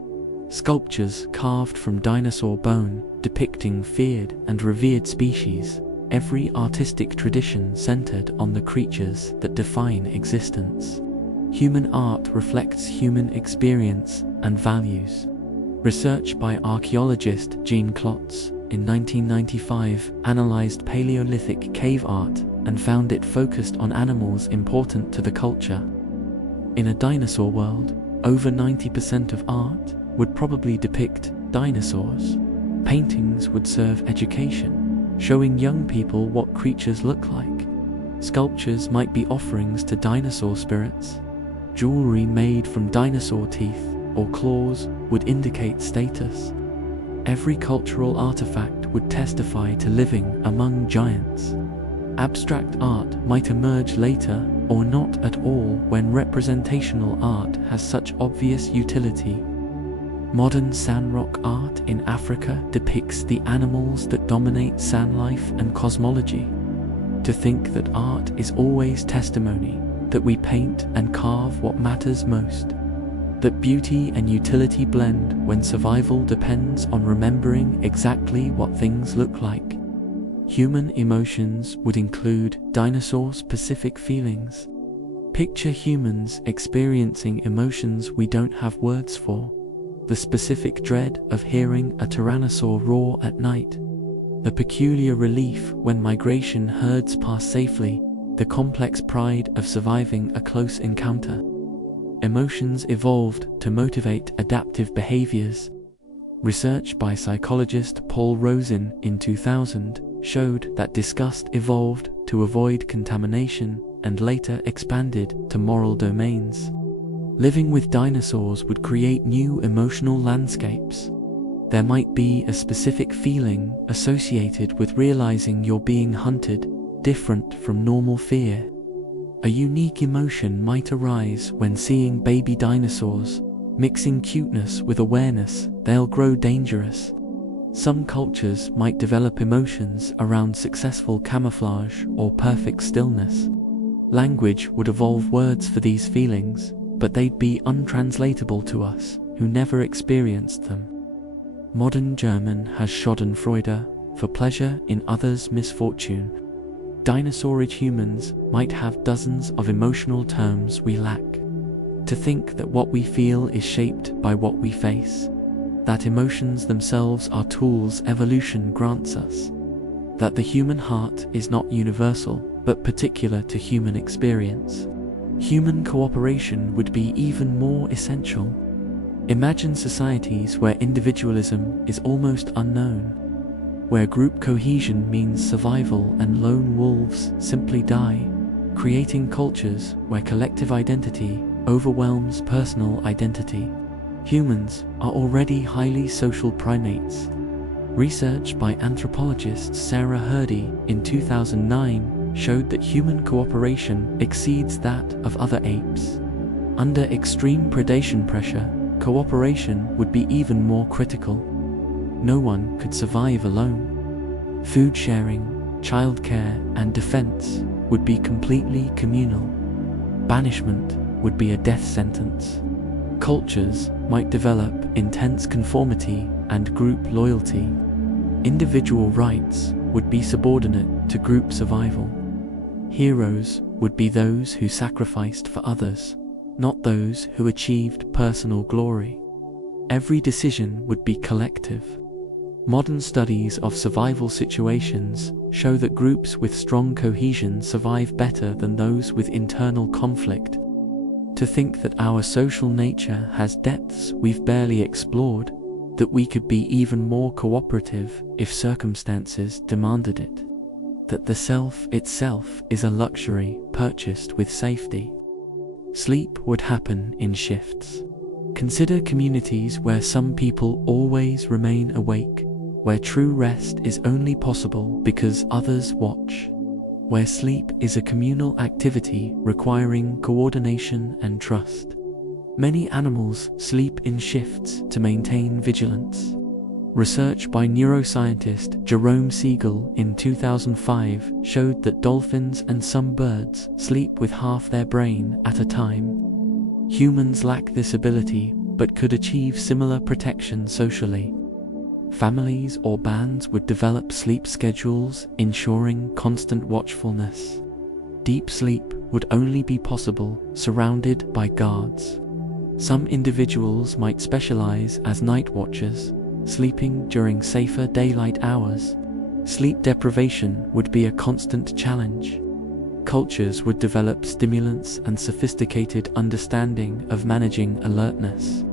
Sculptures carved from dinosaur bone depicting feared and revered species, every artistic tradition centered on the creatures that define existence. Human art reflects human experience and values. Research by archaeologist Jean Klotz in 1995 analyzed Paleolithic cave art and found it focused on animals important to the culture. In a dinosaur world, over 90% of art would probably depict dinosaurs. Paintings would serve education, showing young people what creatures look like. Sculptures might be offerings to dinosaur spirits. Jewelry made from dinosaur teeth or claws would indicate status. Every cultural artifact would testify to living among giants. Abstract art might emerge later or not at all when representational art has such obvious utility. Modern sand rock art in Africa depicts the animals that dominate sand life and cosmology. To think that art is always testimony, that we paint and carve what matters most, that beauty and utility blend when survival depends on remembering exactly what things look like. Human emotions would include dinosaur-specific feelings. Picture humans experiencing emotions we don't have words for. The specific dread of hearing a tyrannosaur roar at night. The peculiar relief when migration herds pass safely. The complex pride of surviving a close encounter. Emotions evolved to motivate adaptive behaviors. Research by psychologist Paul Rosen in 2000 showed that disgust evolved to avoid contamination and later expanded to moral domains. Living with dinosaurs would create new emotional landscapes. There might be a specific feeling associated with realizing you're being hunted, different from normal fear. A unique emotion might arise when seeing baby dinosaurs, mixing cuteness with awareness they'll grow dangerous. Some cultures might develop emotions around successful camouflage or perfect stillness. Language would evolve words for these feelings, but they'd be untranslatable to us, who never experienced them. Modern German has Schadenfreude, for pleasure in others' misfortune. Dinosaurid humans might have dozens of emotional terms we lack. To think that what we feel is shaped by what we face. That emotions themselves are tools evolution grants us. That the human heart is not universal, but particular to human experience. Human cooperation would be even more essential. Imagine societies where individualism is almost unknown, where group cohesion means survival and lone wolves simply die, creating cultures where collective identity overwhelms personal identity. Humans are already highly social primates. Research by anthropologist Sarah Hrdy in 2009 showed that human cooperation exceeds that of other apes. Under extreme predation pressure, cooperation would be even more critical. No one could survive alone. Food sharing, childcare, and defense would be completely communal. Banishment would be a death sentence. Cultures might develop intense conformity and group loyalty. Individual rights would be subordinate to group survival. Heroes would be those who sacrificed for others, not those who achieved personal glory. Every decision would be collective. Modern studies of survival situations show that groups with strong cohesion survive better than those with internal conflict. To think that our social nature has depths we've barely explored, that we could be even more cooperative if circumstances demanded it. That the self itself is a luxury purchased with safety. Sleep would happen in shifts. Consider communities where some people always remain awake, where true rest is only possible because others watch, where sleep is a communal activity requiring coordination and trust. Many animals sleep in shifts to maintain vigilance. Research by neuroscientist Jerome Siegel in 2005 showed that dolphins and some birds sleep with half their brain at a time. Humans lack this ability, but could achieve similar protection socially. Families or bands would develop sleep schedules, ensuring constant watchfulness. Deep sleep would only be possible surrounded by guards. Some individuals might specialize as night watchers, sleeping during safer daylight hours. Sleep deprivation would be a constant challenge. Cultures would develop stimulants and sophisticated understanding of managing alertness.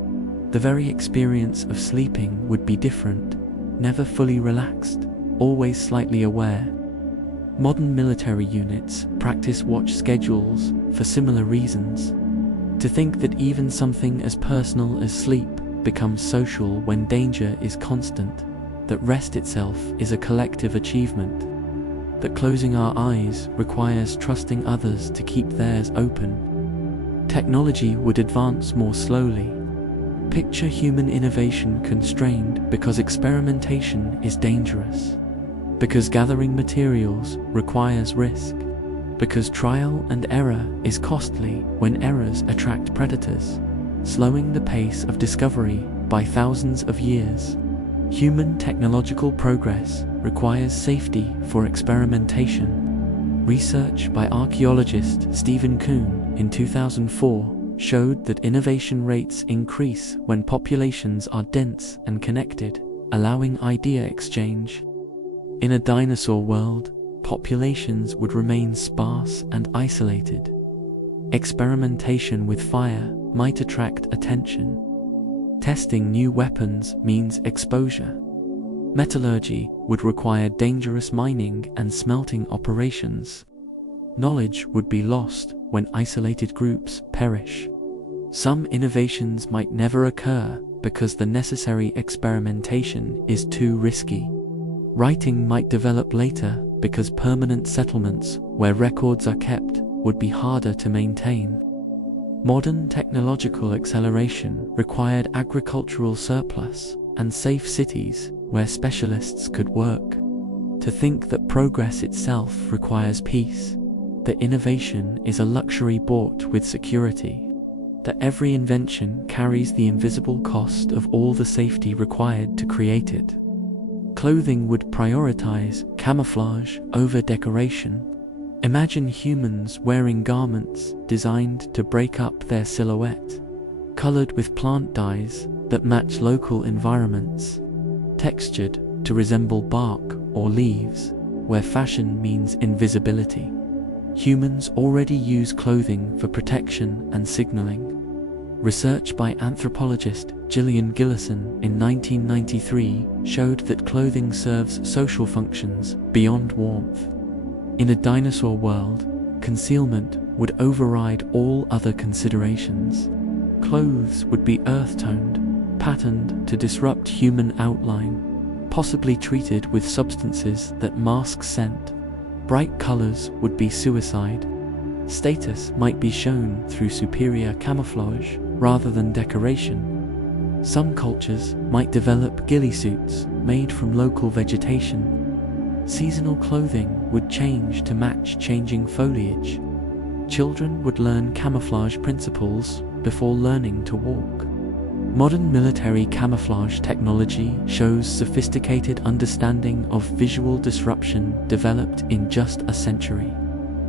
The very experience of sleeping would be different. never fully relaxed, always slightly aware. Modern military units practice watch schedules for similar reasons. To think that even something as personal as sleep becomes social when danger is constant, that rest itself is a collective achievement, that closing our eyes requires trusting others to keep theirs open. Technology would advance more slowly. Picture human innovation constrained because experimentation is dangerous, because gathering materials requires risk, because trial and error is costly when errors attract predators, slowing the pace of discovery by thousands of years. Human technological progress requires safety for experimentation. Research by archaeologist Stephen Kuhn in 2004 showed that innovation rates increase when populations are dense and connected, allowing idea exchange. In a dinosaur world, populations would remain sparse and isolated. Experimentation with fire might attract attention. Testing new weapons means exposure. Metallurgy would require dangerous mining and smelting operations. Knowledge would be lost when isolated groups perish. Some innovations might never occur because the necessary experimentation is too risky. Writing might develop later because permanent settlements where records are kept would be harder to maintain. Modern technological acceleration required agricultural surplus and safe cities where specialists could work. To think that progress itself requires peace, that innovation is a luxury bought with security, that every invention carries the invisible cost of all the safety required to create it. Clothing would prioritize camouflage over decoration. Imagine humans wearing garments designed to break up their silhouette, colored with plant dyes that match local environments, textured to resemble bark or leaves, where fashion means invisibility. Humans already use clothing for protection and signaling. Research by anthropologist Gillian Gillison in 1993 showed that clothing serves social functions beyond warmth. In a dinosaur world, concealment would override all other considerations. Clothes would be earth-toned, patterned to disrupt human outline, possibly treated with substances that mask scent. Bright colors would be suicide. Status might be shown through superior camouflage rather than decoration. Some cultures might develop ghillie suits made from local vegetation. Seasonal clothing would change to match changing foliage. Children would learn camouflage principles before learning to walk. Modern military camouflage technology shows sophisticated understanding of visual disruption developed in just a century.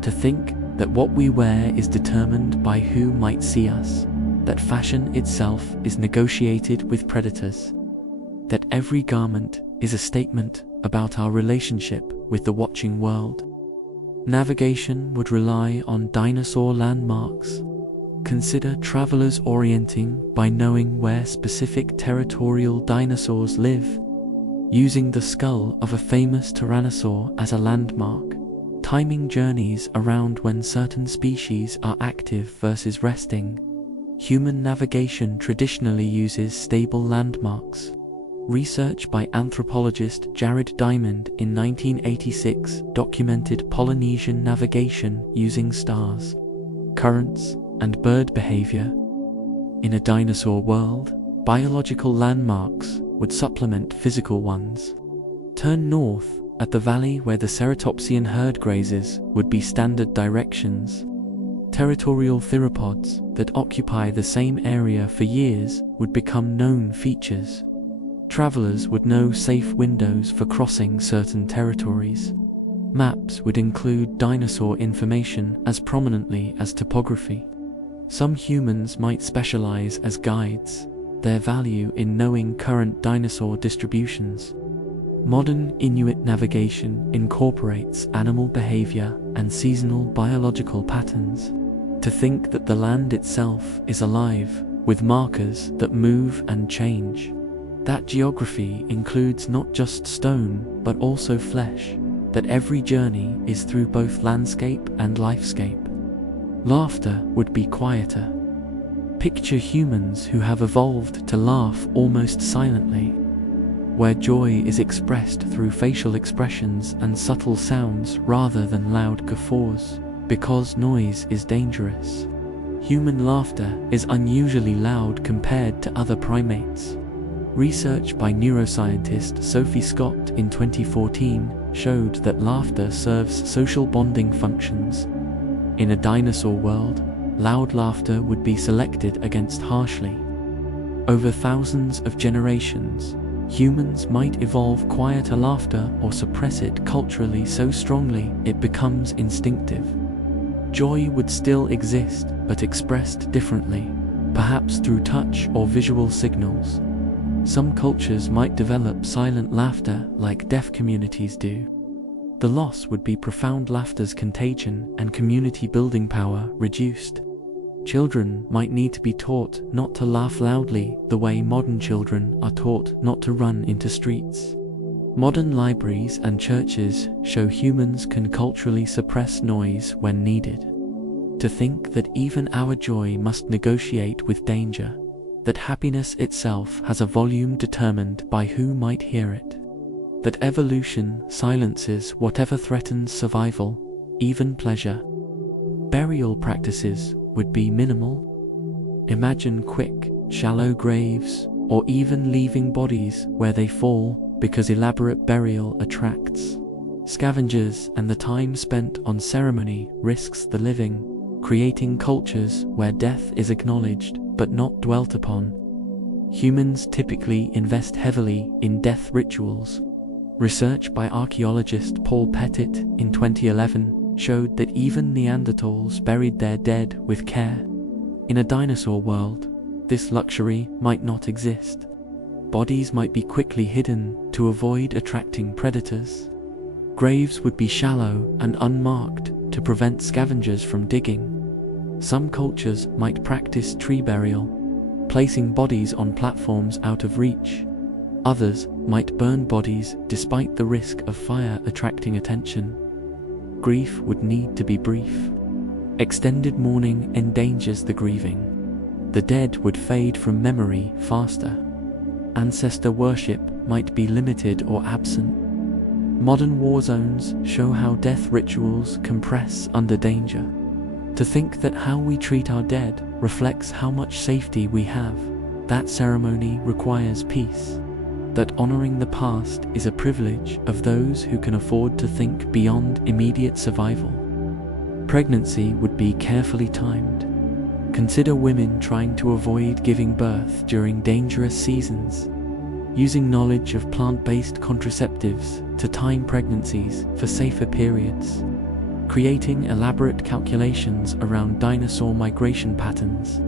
To think that what we wear is determined by who might see us, that fashion itself is negotiated with predators, that every garment is a statement about our relationship with the watching world. Navigation would rely on dinosaur landmarks. Consider travelers orienting by knowing where specific territorial dinosaurs live, using the skull of a famous tyrannosaur as a landmark, timing journeys around when certain species are active versus resting. Human navigation traditionally uses stable landmarks. Research by anthropologist Jared Diamond in 1986 documented Polynesian navigation using stars, currents, and bird behavior. In a dinosaur world, biological landmarks would supplement physical ones. Turn north at the valley where the ceratopsian herd grazes would be standard directions. Territorial theropods that occupy the same area for years would become known features. Travelers would know safe windows for crossing certain territories. Maps would include dinosaur information as prominently as topography. Some humans might specialize as guides, their value in knowing current dinosaur distributions. Modern Inuit navigation incorporates animal behavior and seasonal biological patterns. To think that the land itself is alive, with markers that move and change. That geography includes not just stone, but also flesh, that every journey is through both landscape and lifescape. Laughter would be quieter. Picture humans who have evolved to laugh almost silently, where joy is expressed through facial expressions and subtle sounds rather than loud guffaws, because noise is dangerous. Human laughter is unusually loud compared to other primates. Research by neuroscientist Sophie Scott in 2014 showed that laughter serves social bonding functions. In a dinosaur world, loud laughter would be selected against harshly. Over thousands of generations, humans might evolve quieter laughter or suppress it culturally so strongly it becomes instinctive. Joy would still exist, but expressed differently, perhaps through touch or visual signals. Some cultures might develop silent laughter like deaf communities do. The loss would be profound. Laughter's contagion and community building power reduced. Children might need to be taught not to laugh loudly the way modern children are taught not to run into streets. Modern libraries and churches show humans can culturally suppress noise when needed. To think that even our joy must negotiate with danger, that happiness itself has a volume determined by who might hear it, that evolution silences whatever threatens survival, even pleasure. Burial practices would be minimal. Imagine quick, shallow graves, or even leaving bodies where they fall because elaborate burial attracts scavengers, and the time spent on ceremony risks the living, creating cultures where death is acknowledged but not dwelt upon. Humans typically invest heavily in death rituals. Research by archaeologist Paul Pettit in 2011 showed that even Neanderthals buried their dead with care. In a dinosaur world, this luxury might not exist. Bodies might be quickly hidden to avoid attracting predators. Graves would be shallow and unmarked to prevent scavengers from digging. Some cultures might practice tree burial, placing bodies on platforms out of reach. Others might burn bodies despite the risk of fire attracting attention. Grief would need to be brief. Extended mourning endangers the grieving. The dead would fade from memory faster. Ancestor worship might be limited or absent. Modern war zones show how death rituals compress under danger. To think that how we treat our dead reflects how much safety we have, that ceremony requires peace, that honoring the past is a privilege of those who can afford to think beyond immediate survival. Pregnancy would be carefully timed. Consider women trying to avoid giving birth during dangerous seasons, using knowledge of plant-based contraceptives to time pregnancies for safer periods, creating elaborate calculations around dinosaur migration patterns.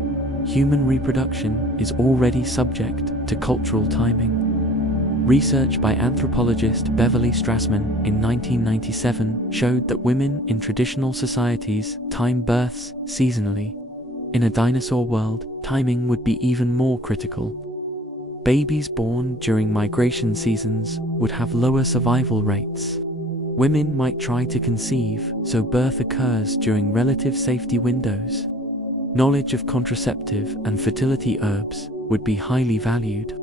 Human reproduction is already subject to cultural timing. Research by anthropologist Beverly Strassman in 1997 showed that women in traditional societies time births seasonally. In a dinosaur world, timing would be even more critical. Babies born during migration seasons would have lower survival rates. Women might try to conceive, so birth occurs during relative safety windows. Knowledge of contraceptive and fertility herbs would be highly valued.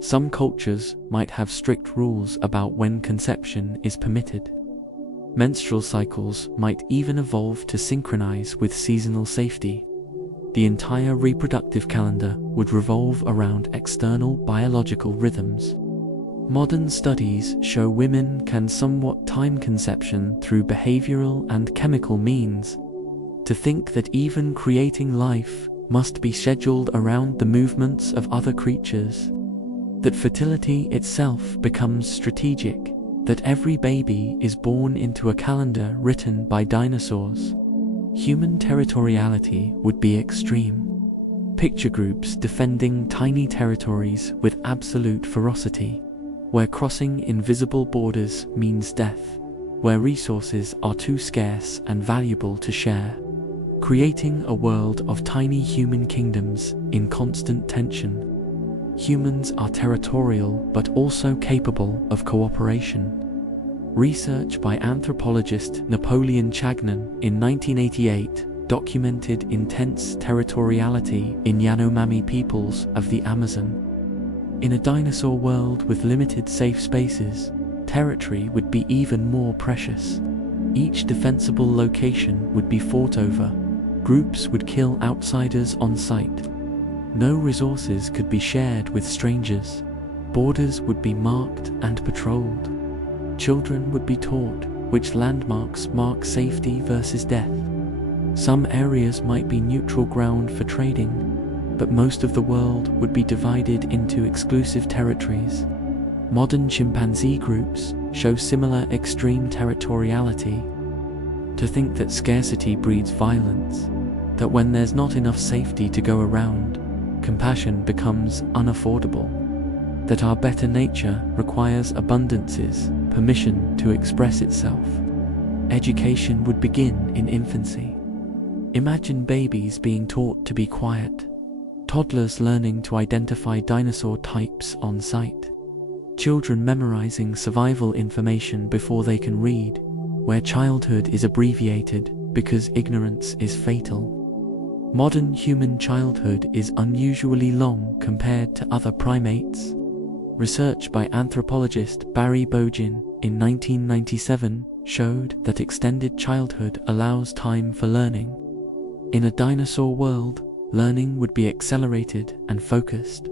Some cultures might have strict rules about when conception is permitted. Menstrual cycles might even evolve to synchronize with seasonal safety. The entire reproductive calendar would revolve around external biological rhythms. Modern studies show women can somewhat time conception through behavioral and chemical means. To think that even creating life must be scheduled around the movements of other creatures, that fertility itself becomes strategic, that every baby is born into a calendar written by dinosaurs. Human territoriality would be extreme. Picture groups defending tiny territories with absolute ferocity, where crossing invisible borders means death, where resources are too scarce and valuable to share, creating a world of tiny human kingdoms in constant tension. Humans are territorial but also capable of cooperation. Research by anthropologist Napoleon Chagnon in 1988 documented intense territoriality in Yanomami peoples of the Amazon. In a dinosaur world with limited safe spaces, territory would be even more precious. Each defensible location would be fought over. Groups would kill outsiders on sight. No resources could be shared with strangers. Borders would be marked and patrolled. Children would be taught which landmarks mark safety versus death. Some areas might be neutral ground for trading, but most of the world would be divided into exclusive territories. Modern chimpanzee groups show similar extreme territoriality. To think that scarcity breeds violence, that when there's not enough safety to go around, compassion becomes unaffordable, that our better nature requires abundances, permission to express itself. Education would begin in infancy. Imagine babies being taught to be quiet, toddlers learning to identify dinosaur types on sight, children memorizing survival information before they can read, where childhood is abbreviated because ignorance is fatal. Modern human childhood is unusually long compared to other primates. Research by anthropologist Barry Bogin in 1997 showed that extended childhood allows time for learning. In a dinosaur world, learning would be accelerated and focused.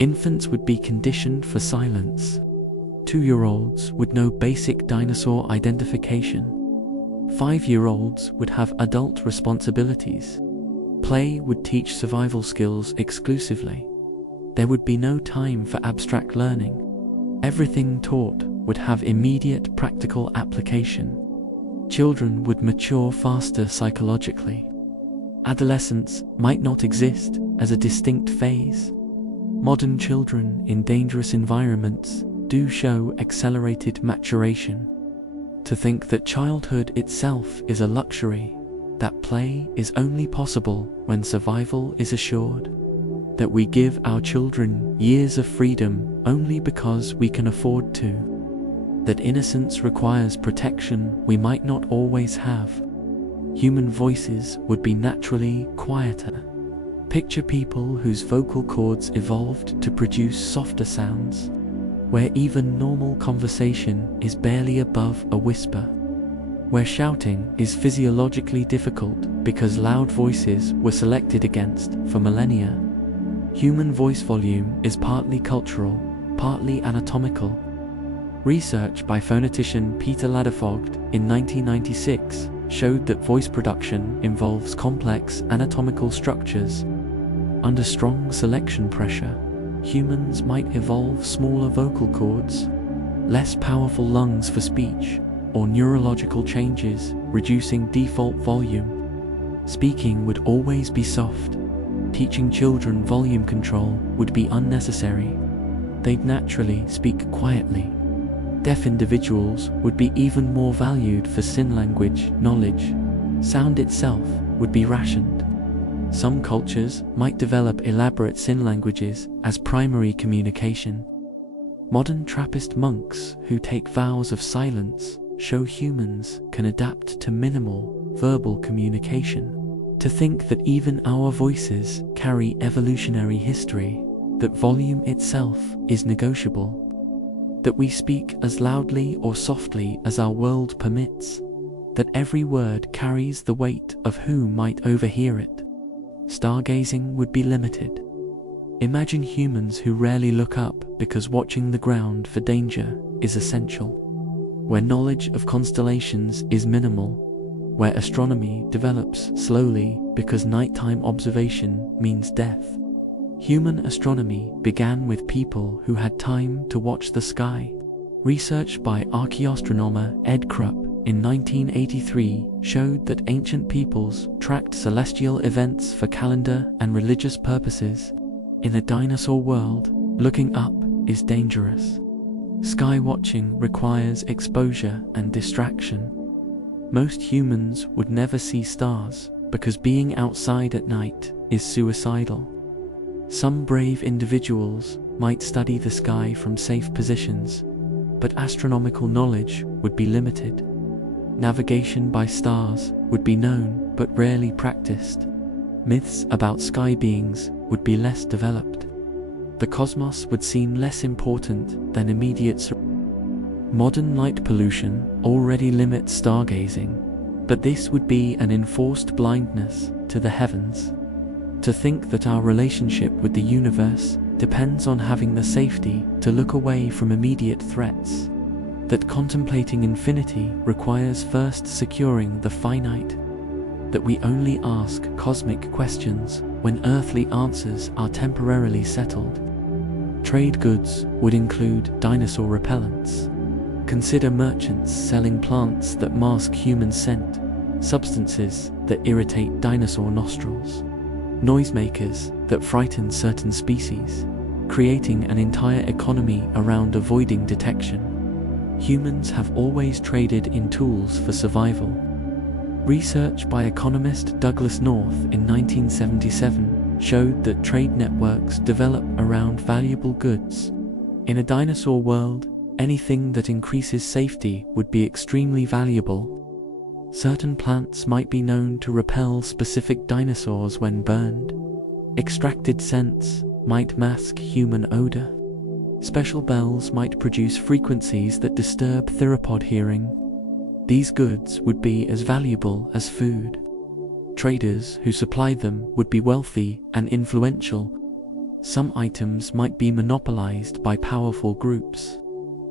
Infants would be conditioned for silence. 2-year-olds would know basic dinosaur identification. 5-year-olds would have adult responsibilities. Play would teach survival skills exclusively. There would be no time for abstract learning. Everything taught would have immediate practical application. Children would mature faster psychologically. Adolescence might not exist as a distinct phase. Modern children in dangerous environments do show accelerated maturation. To think that childhood itself is a luxury, that play is only possible when survival is assured, that we give our children years of freedom only because we can afford to, that innocence requires protection we might not always have. Human voices would be naturally quieter. Picture people whose vocal cords evolved to produce softer sounds, where even normal conversation is barely above a whisper, where shouting is physiologically difficult because loud voices were selected against for millennia. Human voice volume is partly cultural, partly anatomical. Research by phonetician Peter Ladefoged in 1996 showed that voice production involves complex anatomical structures. Under strong selection pressure, humans might evolve smaller vocal cords, less powerful lungs for speech, or neurological changes, reducing default volume. Speaking would always be soft. Teaching children volume control would be unnecessary. They'd naturally speak quietly. Deaf individuals would be even more valued for sign language knowledge. Sound itself would be rationed. Some cultures might develop elaborate sign languages as primary communication. Modern Trappist monks who take vows of silence show humans can adapt to minimal verbal communication. To think that even our voices carry evolutionary history, that volume itself is negotiable, that we speak as loudly or softly as our world permits, that every word carries the weight of who might overhear it. Stargazing would be limited. Imagine humans who rarely look up because watching the ground for danger is essential, where knowledge of constellations is minimal, where astronomy develops slowly because nighttime observation means death. Human astronomy began with people who had time to watch the sky. Research by archaeoastronomer Ed Krupp in 1983 showed that ancient peoples tracked celestial events for calendar and religious purposes. In a dinosaur world, looking up is dangerous. Sky watching requires exposure and distraction. Most humans would never see stars because being outside at night is suicidal. Some brave individuals might study the sky from safe positions, but astronomical knowledge would be limited. Navigation by stars would be known but rarely practiced. Myths about sky beings would be less developed. The cosmos would seem less important than immediate. Modern light pollution already limits stargazing, but this would be an enforced blindness to the heavens. To think that our relationship with the universe depends on having the safety to look away from immediate threats, that contemplating infinity requires first securing the finite, that we only ask cosmic questions when earthly answers are temporarily settled. Trade goods would include dinosaur repellents. Consider merchants selling plants that mask human scent, substances that irritate dinosaur nostrils, noisemakers that frighten certain species, creating an entire economy around avoiding detection. Humans have always traded in tools for survival. Research by economist Douglas North in 1977 showed that trade networks develop around valuable goods. In a dinosaur world, anything that increases safety would be extremely valuable. Certain plants might be known to repel specific dinosaurs when burned. Extracted scents might mask human odor. Special bells might produce frequencies that disturb theropod hearing. These goods would be as valuable as food. Traders who supplied them would be wealthy and influential. Some items might be monopolized by powerful groups.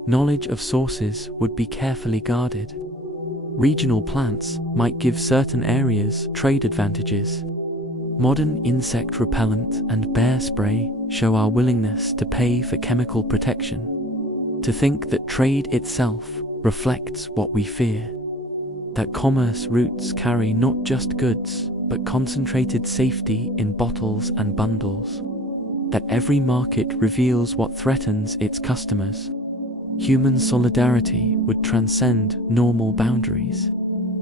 Knowledge of sources would be carefully guarded. Regional plants might give certain areas trade advantages. Modern insect repellent and bear spray show our willingness to pay for chemical protection. To think that trade itself reflects what we fear. That commerce routes carry not just goods, but concentrated safety in bottles and bundles. That every market reveals what threatens its customers. Human solidarity would transcend normal boundaries.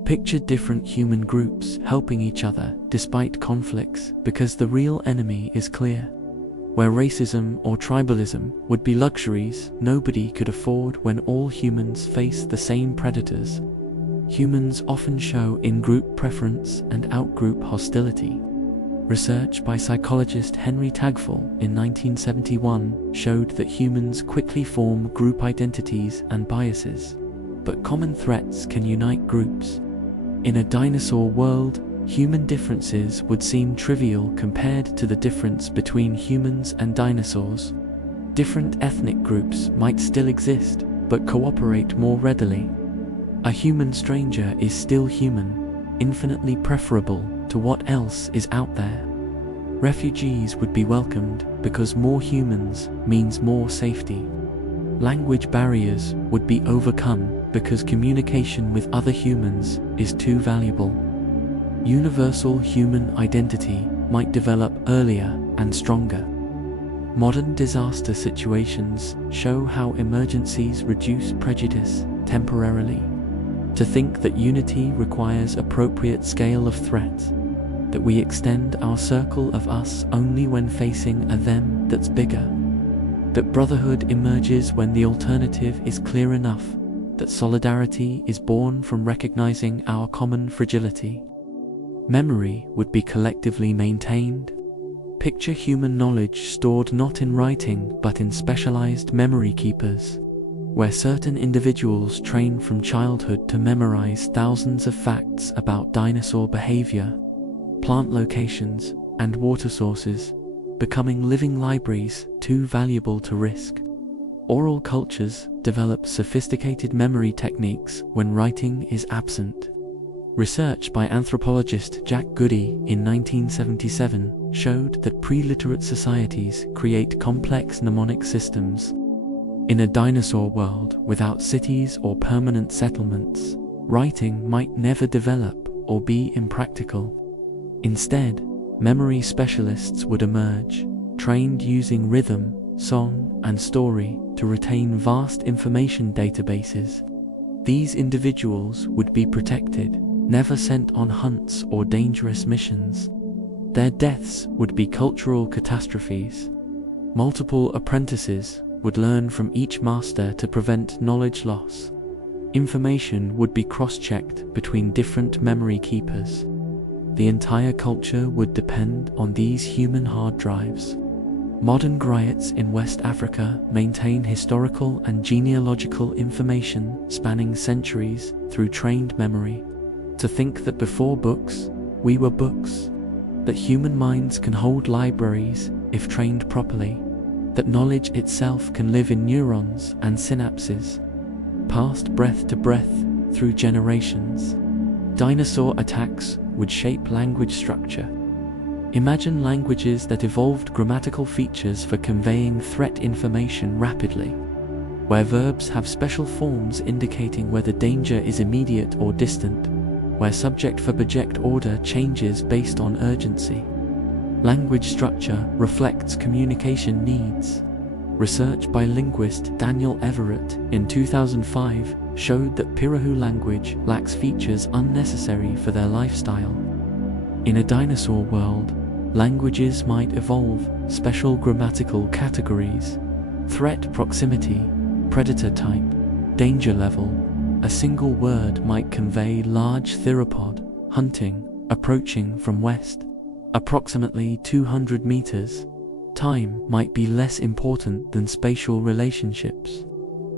Picture different human groups helping each other despite conflicts because the real enemy is clear. Where racism or tribalism would be luxuries nobody could afford when all humans face the same predators. Humans often show in-group preference and out-group hostility. Research by psychologist Henry Tagful in 1971 showed that humans quickly form group identities and biases, but common threats can unite groups. In a dinosaur world, human differences would seem trivial compared to the difference between humans and dinosaurs. Different ethnic groups might still exist, but cooperate more readily. A human stranger is still human, infinitely preferable to what else is out there. Refugees would be welcomed because more humans means more safety. Language barriers would be overcome because communication with other humans is too valuable. Universal human identity might develop earlier and stronger. Modern disaster situations show how emergencies reduce prejudice temporarily. To think that unity requires appropriate scale of threat, that we extend our circle of us only when facing a them that's bigger, that brotherhood emerges when the alternative is clear enough, that solidarity is born from recognizing our common fragility. Memory would be collectively maintained. Picture human knowledge stored not in writing but in specialized memory keepers, where certain individuals train from childhood to memorize thousands of facts about dinosaur behavior, plant locations, and water sources, becoming living libraries too valuable to risk. Oral cultures develop sophisticated memory techniques when writing is absent. Research by anthropologist Jack Goody in 1977 showed that pre-literate societies create complex mnemonic systems. In a dinosaur world without cities or permanent settlements, writing might never develop or be impractical. Instead, memory specialists would emerge, trained using rhythm, song, and story to retain vast information databases. These individuals would be protected, never sent on hunts or dangerous missions. Their deaths would be cultural catastrophes. Multiple apprentices would learn from each master to prevent knowledge loss. Information would be cross-checked between different memory keepers. The entire culture would depend on these human hard drives. Modern griots in West Africa maintain historical and genealogical information spanning centuries through trained memory. To think that before books, we were books, that human minds can hold libraries if trained properly, that knowledge itself can live in neurons and synapses, passed breath to breath through generations. Dinosaur attacks would shape language structure. Imagine languages that evolved grammatical features for conveying threat information rapidly, where verbs have special forms indicating whether danger is immediate or distant, where subject-verb-object order changes based on urgency. Language structure reflects communication needs. Research by linguist Daniel Everett in 2005 showed that Pirahu language lacks features unnecessary for their lifestyle. In a dinosaur world, languages might evolve special grammatical categories: threat proximity, predator type, danger level. A single word might convey large theropod, hunting, approaching from west, approximately 200 meters. Time might be less important than spatial relationships.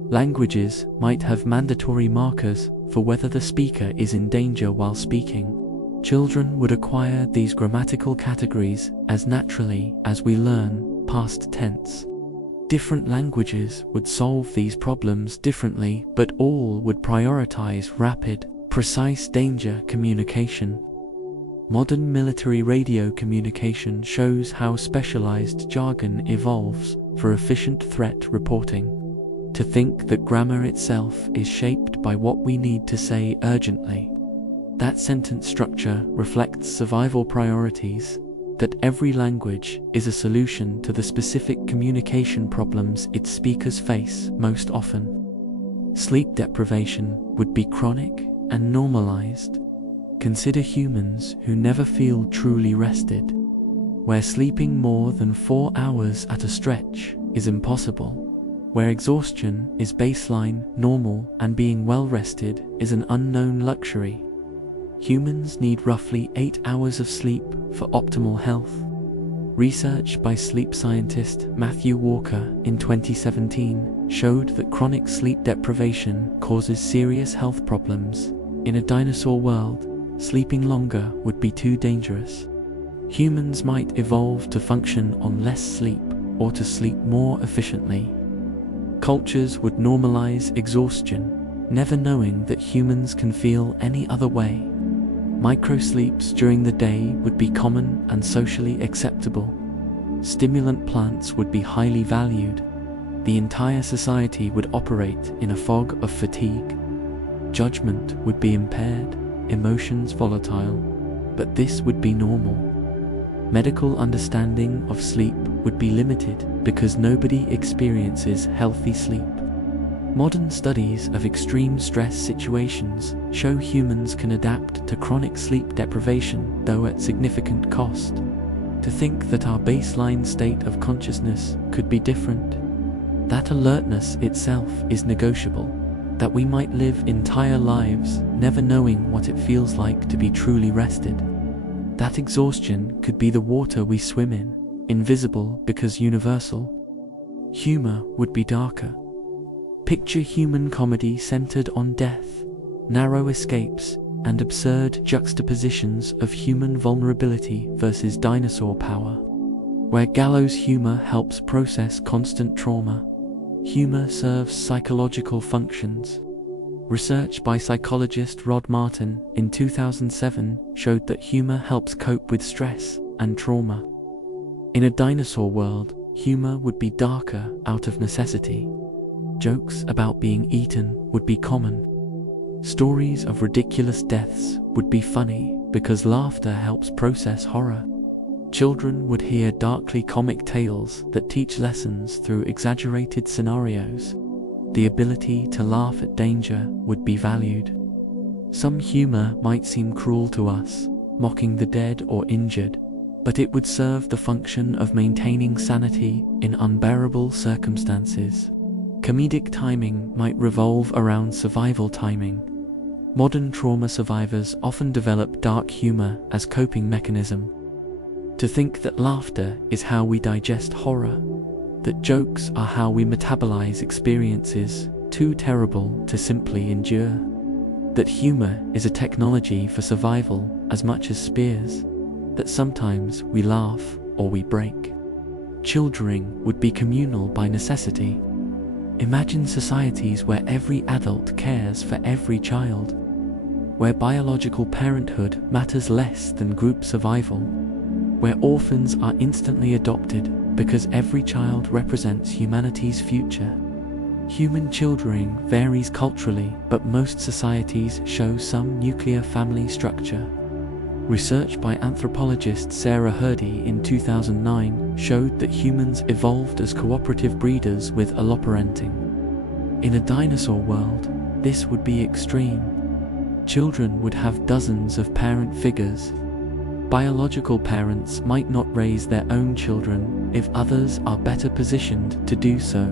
Languages might have mandatory markers for whether the speaker is in danger while speaking. Children would acquire these grammatical categories as naturally as we learn past tense. Different languages would solve these problems differently, but all would prioritize rapid, precise danger communication. Modern military radio communication shows how specialized jargon evolves for efficient threat reporting. To think that grammar itself is shaped by what we need to say urgently. That sentence structure reflects survival priorities, that every language is a solution to the specific communication problems its speakers face most often. Sleep deprivation would be chronic and normalized. Consider humans who never feel truly rested, where sleeping more than 4 hours at a stretch is impossible, where exhaustion is baseline, normal, and being well rested is an unknown luxury. Humans need roughly 8 hours of sleep for optimal health. Research by sleep scientist Matthew Walker in 2017 showed that chronic sleep deprivation causes serious health problems. In a dinosaur world, sleeping longer would be too dangerous. Humans might evolve to function on less sleep or to sleep more efficiently. Cultures would normalize exhaustion, never knowing that humans can feel any other way. Microsleeps during the day would be common and socially acceptable. Stimulant plants would be highly valued. The entire society would operate in a fog of fatigue. Judgment would be impaired, emotions volatile, but this would be normal. Medical understanding of sleep would be limited because nobody experiences healthy sleep. Modern studies of extreme stress situations show humans can adapt to chronic sleep deprivation, though at significant cost. To think that our baseline state of consciousness could be different, that alertness itself is negotiable, that we might live entire lives never knowing what it feels like to be truly rested. That exhaustion could be the water we swim in, invisible because universal. Humor would be darker. Picture human comedy centered on death, narrow escapes, and absurd juxtapositions of human vulnerability versus dinosaur power. Where gallows humor helps process constant trauma, humor serves psychological functions. Research by psychologist Rod Martin in 2007 showed that humor helps cope with stress and trauma. In a dinosaur world, humor would be darker out of necessity. Jokes about being eaten would be common. Stories of ridiculous deaths would be funny because laughter helps process horror. Children would hear darkly comic tales that teach lessons through exaggerated scenarios. The ability to laugh at danger would be valued. Some humor might seem cruel to us, mocking the dead or injured, but it would serve the function of maintaining sanity in unbearable circumstances. Comedic timing might revolve around survival timing. Modern trauma survivors often develop dark humor as coping mechanism. To think that laughter is how we digest horror, that jokes are how we metabolize experiences too terrible to simply endure, that humor is a technology for survival as much as spears, that sometimes we laugh or we break. Children would be communal by necessity. Imagine societies where every adult cares for every child, where biological parenthood matters less than group survival, where orphans are instantly adopted because every child represents humanity's future. Human children varies culturally, but most societies show some nuclear family structure. Research by anthropologist Sarah Hrdy in 2009 showed that humans evolved as cooperative breeders with alloparenting. In a dinosaur world, this would be extreme. Children would have dozens of parent figures. Biological parents might not raise their own children if others are better positioned to do so.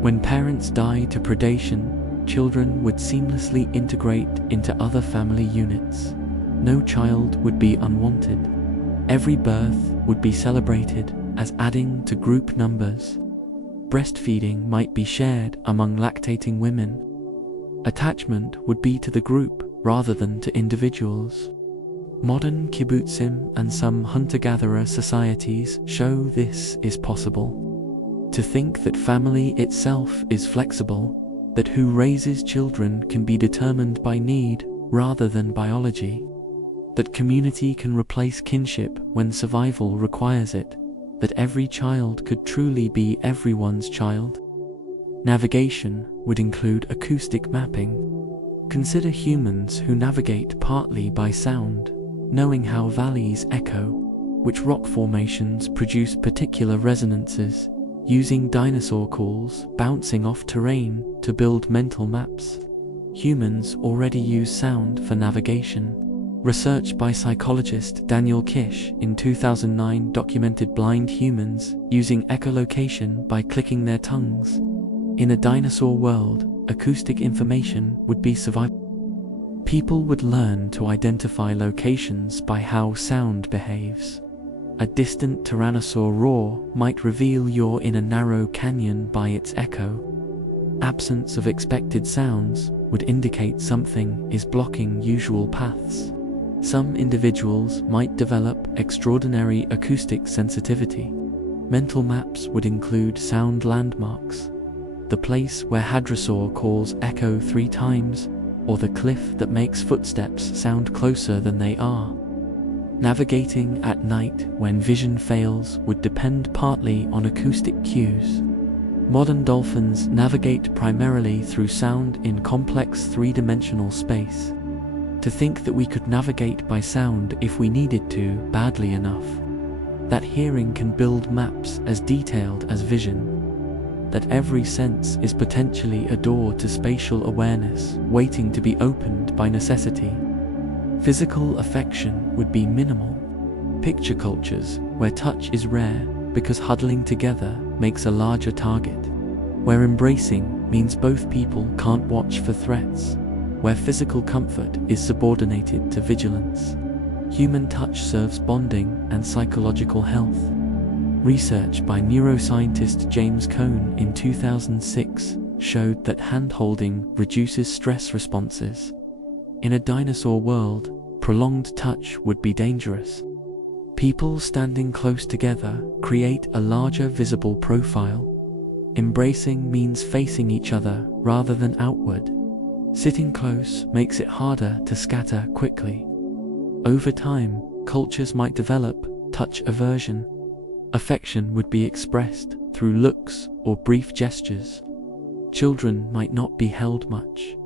When parents die to predation, children would seamlessly integrate into other family units. No child would be unwanted. Every birth would be celebrated as adding to group numbers. Breastfeeding might be shared among lactating women. Attachment would be to the group rather than to individuals. Modern kibbutzim and some hunter-gatherer societies show this is possible. To think that family itself is flexible, that who raises children can be determined by need rather than biology, that community can replace kinship when survival requires it, that every child could truly be everyone's child. Navigation would include acoustic mapping. Consider humans who navigate partly by sound, knowing how valleys echo, which rock formations produce particular resonances, using dinosaur calls bouncing off terrain to build mental maps. Humans already use sound for navigation. Research by psychologist Daniel Kish in 2009 documented blind humans using echolocation by clicking their tongues. In a dinosaur world, acoustic information would be survival. People would learn to identify locations by how sound behaves. A distant tyrannosaur roar might reveal you're in a narrow canyon by its echo. Absence of expected sounds would indicate something is blocking usual paths. Some individuals might develop extraordinary acoustic sensitivity. Mental maps would include sound landmarks, the place where hadrosaur calls echo 3 times, or the cliff that makes footsteps sound closer than they are. Navigating at night when vision fails would depend partly on acoustic cues. Modern dolphins navigate primarily through sound in complex 3-dimensional space. To think that we could navigate by sound if we needed to badly enough. That hearing can build maps as detailed as vision. That every sense is potentially a door to spatial awareness waiting to be opened by necessity. Physical affection would be minimal. Picture cultures, where touch is rare because huddling together makes a larger target, where embracing means both people can't watch for threats, where physical comfort is subordinated to vigilance. Human touch serves bonding and psychological health. Research by neuroscientist James Cohn in 2006 showed that hand-holding reduces stress responses. In a dinosaur world, prolonged touch would be dangerous. People standing close together create a larger visible profile. Embracing means facing each other rather than outward. Sitting close makes it harder to scatter quickly. Over time, cultures might develop touch aversion. Affection would be expressed through looks or brief gestures. Children might not be held much.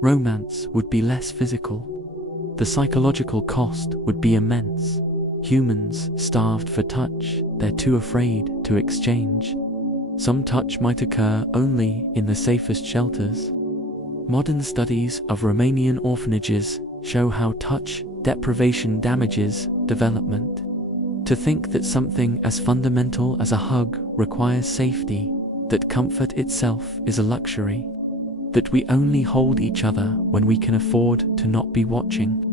Romance would be less physical. The psychological cost would be immense. Humans starved for touch, they're too afraid to exchange. Some touch might occur only in the safest shelters. Modern studies of Romanian orphanages show how touch deprivation damages development. To think that something as fundamental as a hug requires safety, that comfort itself is a luxury, that we only hold each other when we can afford to not be watching,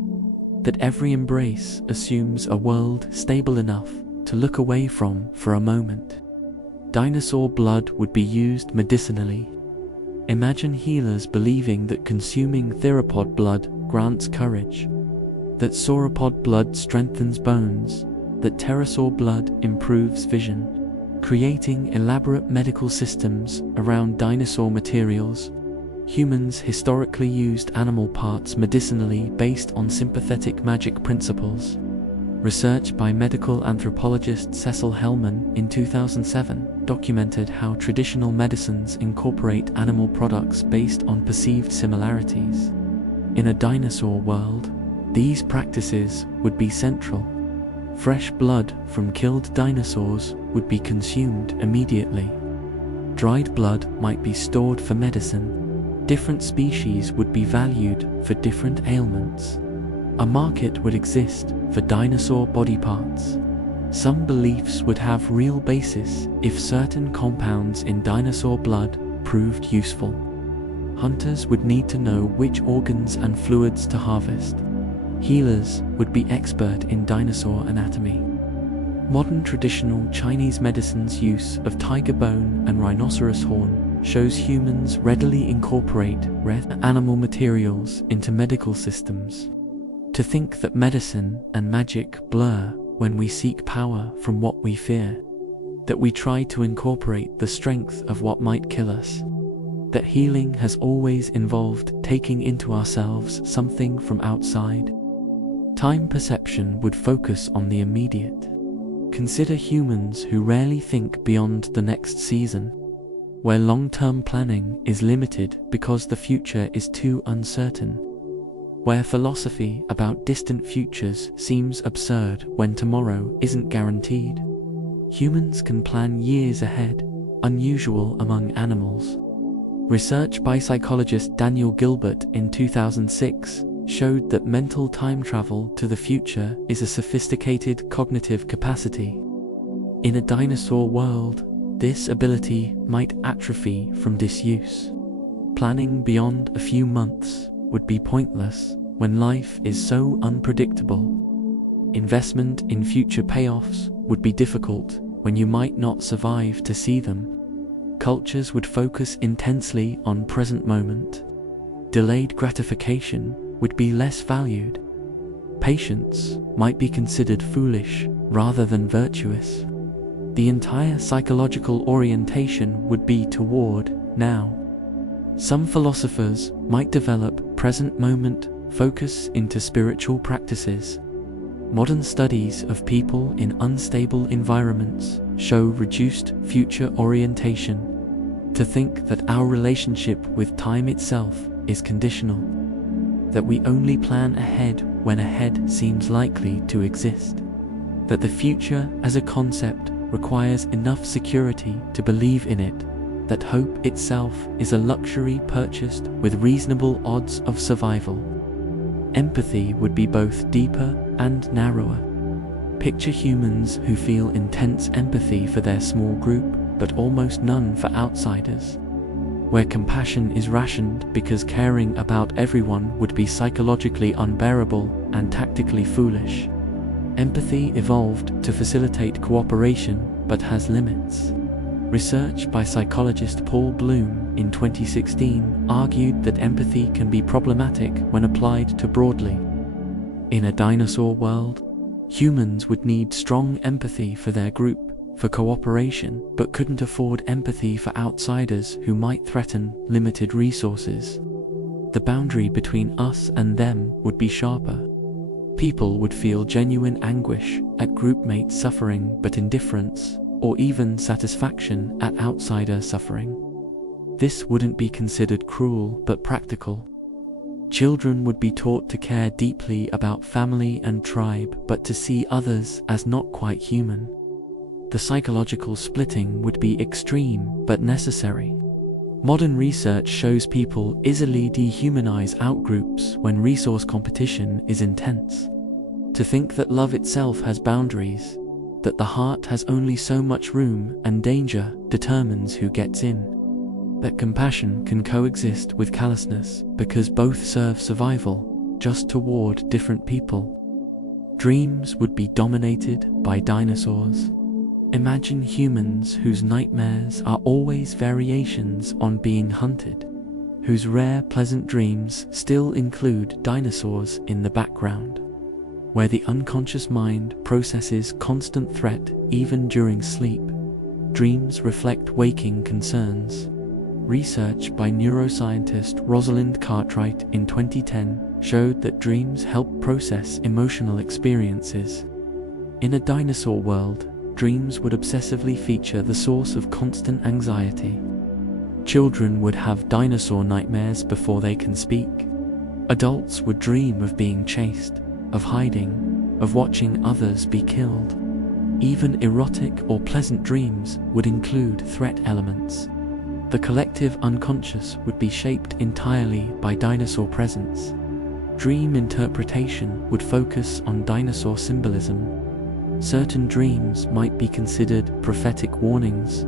that every embrace assumes a world stable enough to look away from for a moment. Dinosaur blood would be used medicinally. Imagine healers believing that consuming theropod blood grants courage, that sauropod blood strengthens bones, that pterosaur blood improves vision, creating elaborate medical systems around dinosaur materials. Humans historically used animal parts medicinally based on sympathetic magic principles. Research by medical anthropologist Cecil Hellman in 2007 documented how traditional medicines incorporate animal products based on perceived similarities. In a dinosaur world, these practices would be central. Fresh blood from killed dinosaurs would be consumed immediately. Dried blood might be stored for medicine. Different species would be valued for different ailments. A market would exist for dinosaur body parts. Some beliefs would have real basis if certain compounds in dinosaur blood proved useful. Hunters would need to know which organs and fluids to harvest. Healers would be expert in dinosaur anatomy. Modern traditional Chinese medicine's use of tiger bone and rhinoceros horn shows humans readily incorporate rare animal materials into medical systems. To think that medicine and magic blur when we seek power from what we fear, that we try to incorporate the strength of what might kill us, that healing has always involved taking into ourselves something from outside. Time perception would focus on the immediate. Consider humans who rarely think beyond the next season, where long-term planning is limited because the future is too uncertain, where philosophy about distant futures seems absurd when tomorrow isn't guaranteed. Humans can plan years ahead, unusual among animals. Research by psychologist Daniel Gilbert in 2006 showed that mental time travel to the future is a sophisticated cognitive capacity. In a dinosaur world, this ability might atrophy from disuse. Planning beyond a few months would be pointless when life is so unpredictable. Investment in future payoffs would be difficult when you might not survive to see them. Cultures would focus intensely on present moment. Delayed gratification would be less valued. Patience might be considered foolish rather than virtuous. The entire psychological orientation would be toward now. Some philosophers might develop present moment focus into spiritual practices. Modern studies of people in unstable environments show reduced future orientation. To think that our relationship with time itself is conditional, that we only plan ahead when ahead seems likely to exist, that the future as a concept requires enough security to believe in it, that hope itself is a luxury purchased with reasonable odds of survival. Empathy would be both deeper and narrower. Picture humans who feel intense empathy for their small group, but almost none for outsiders, where compassion is rationed because caring about everyone would be psychologically unbearable and tactically foolish. Empathy evolved to facilitate cooperation, but has limits. Research by psychologist Paul Bloom in 2016 argued that empathy can be problematic when applied too broadly. In a dinosaur world, humans would need strong empathy for their group, for cooperation, but couldn't afford empathy for outsiders who might threaten limited resources. The boundary between us and them would be sharper. People would feel genuine anguish at groupmates suffering but indifference, or even satisfaction at outsider suffering. This wouldn't be considered cruel but practical. Children would be taught to care deeply about family and tribe, but to see others as not quite human. The psychological splitting would be extreme but necessary. Modern research shows people easily dehumanize outgroups when resource competition is intense. To think that love itself has boundaries that the heart has only so much room and danger determines who gets in, that compassion can coexist with callousness because both serve survival, just toward different people. Dreams would be dominated by dinosaurs. Imagine humans whose nightmares are always variations on being hunted, whose rare pleasant dreams still include dinosaurs in the background, where the unconscious mind processes constant threat even during sleep. Dreams reflect waking concerns. Research by neuroscientist Rosalind Cartwright in 2010 showed that dreams help process emotional experiences. In a dinosaur world, dreams would obsessively feature the source of constant anxiety. Children would have dinosaur nightmares before they can speak. Adults would dream of being chased, of hiding, of watching others be killed. Even erotic or pleasant dreams would include threat elements. The collective unconscious would be shaped entirely by dinosaur presence. Dream interpretation would focus on dinosaur symbolism. Certain dreams might be considered prophetic warnings.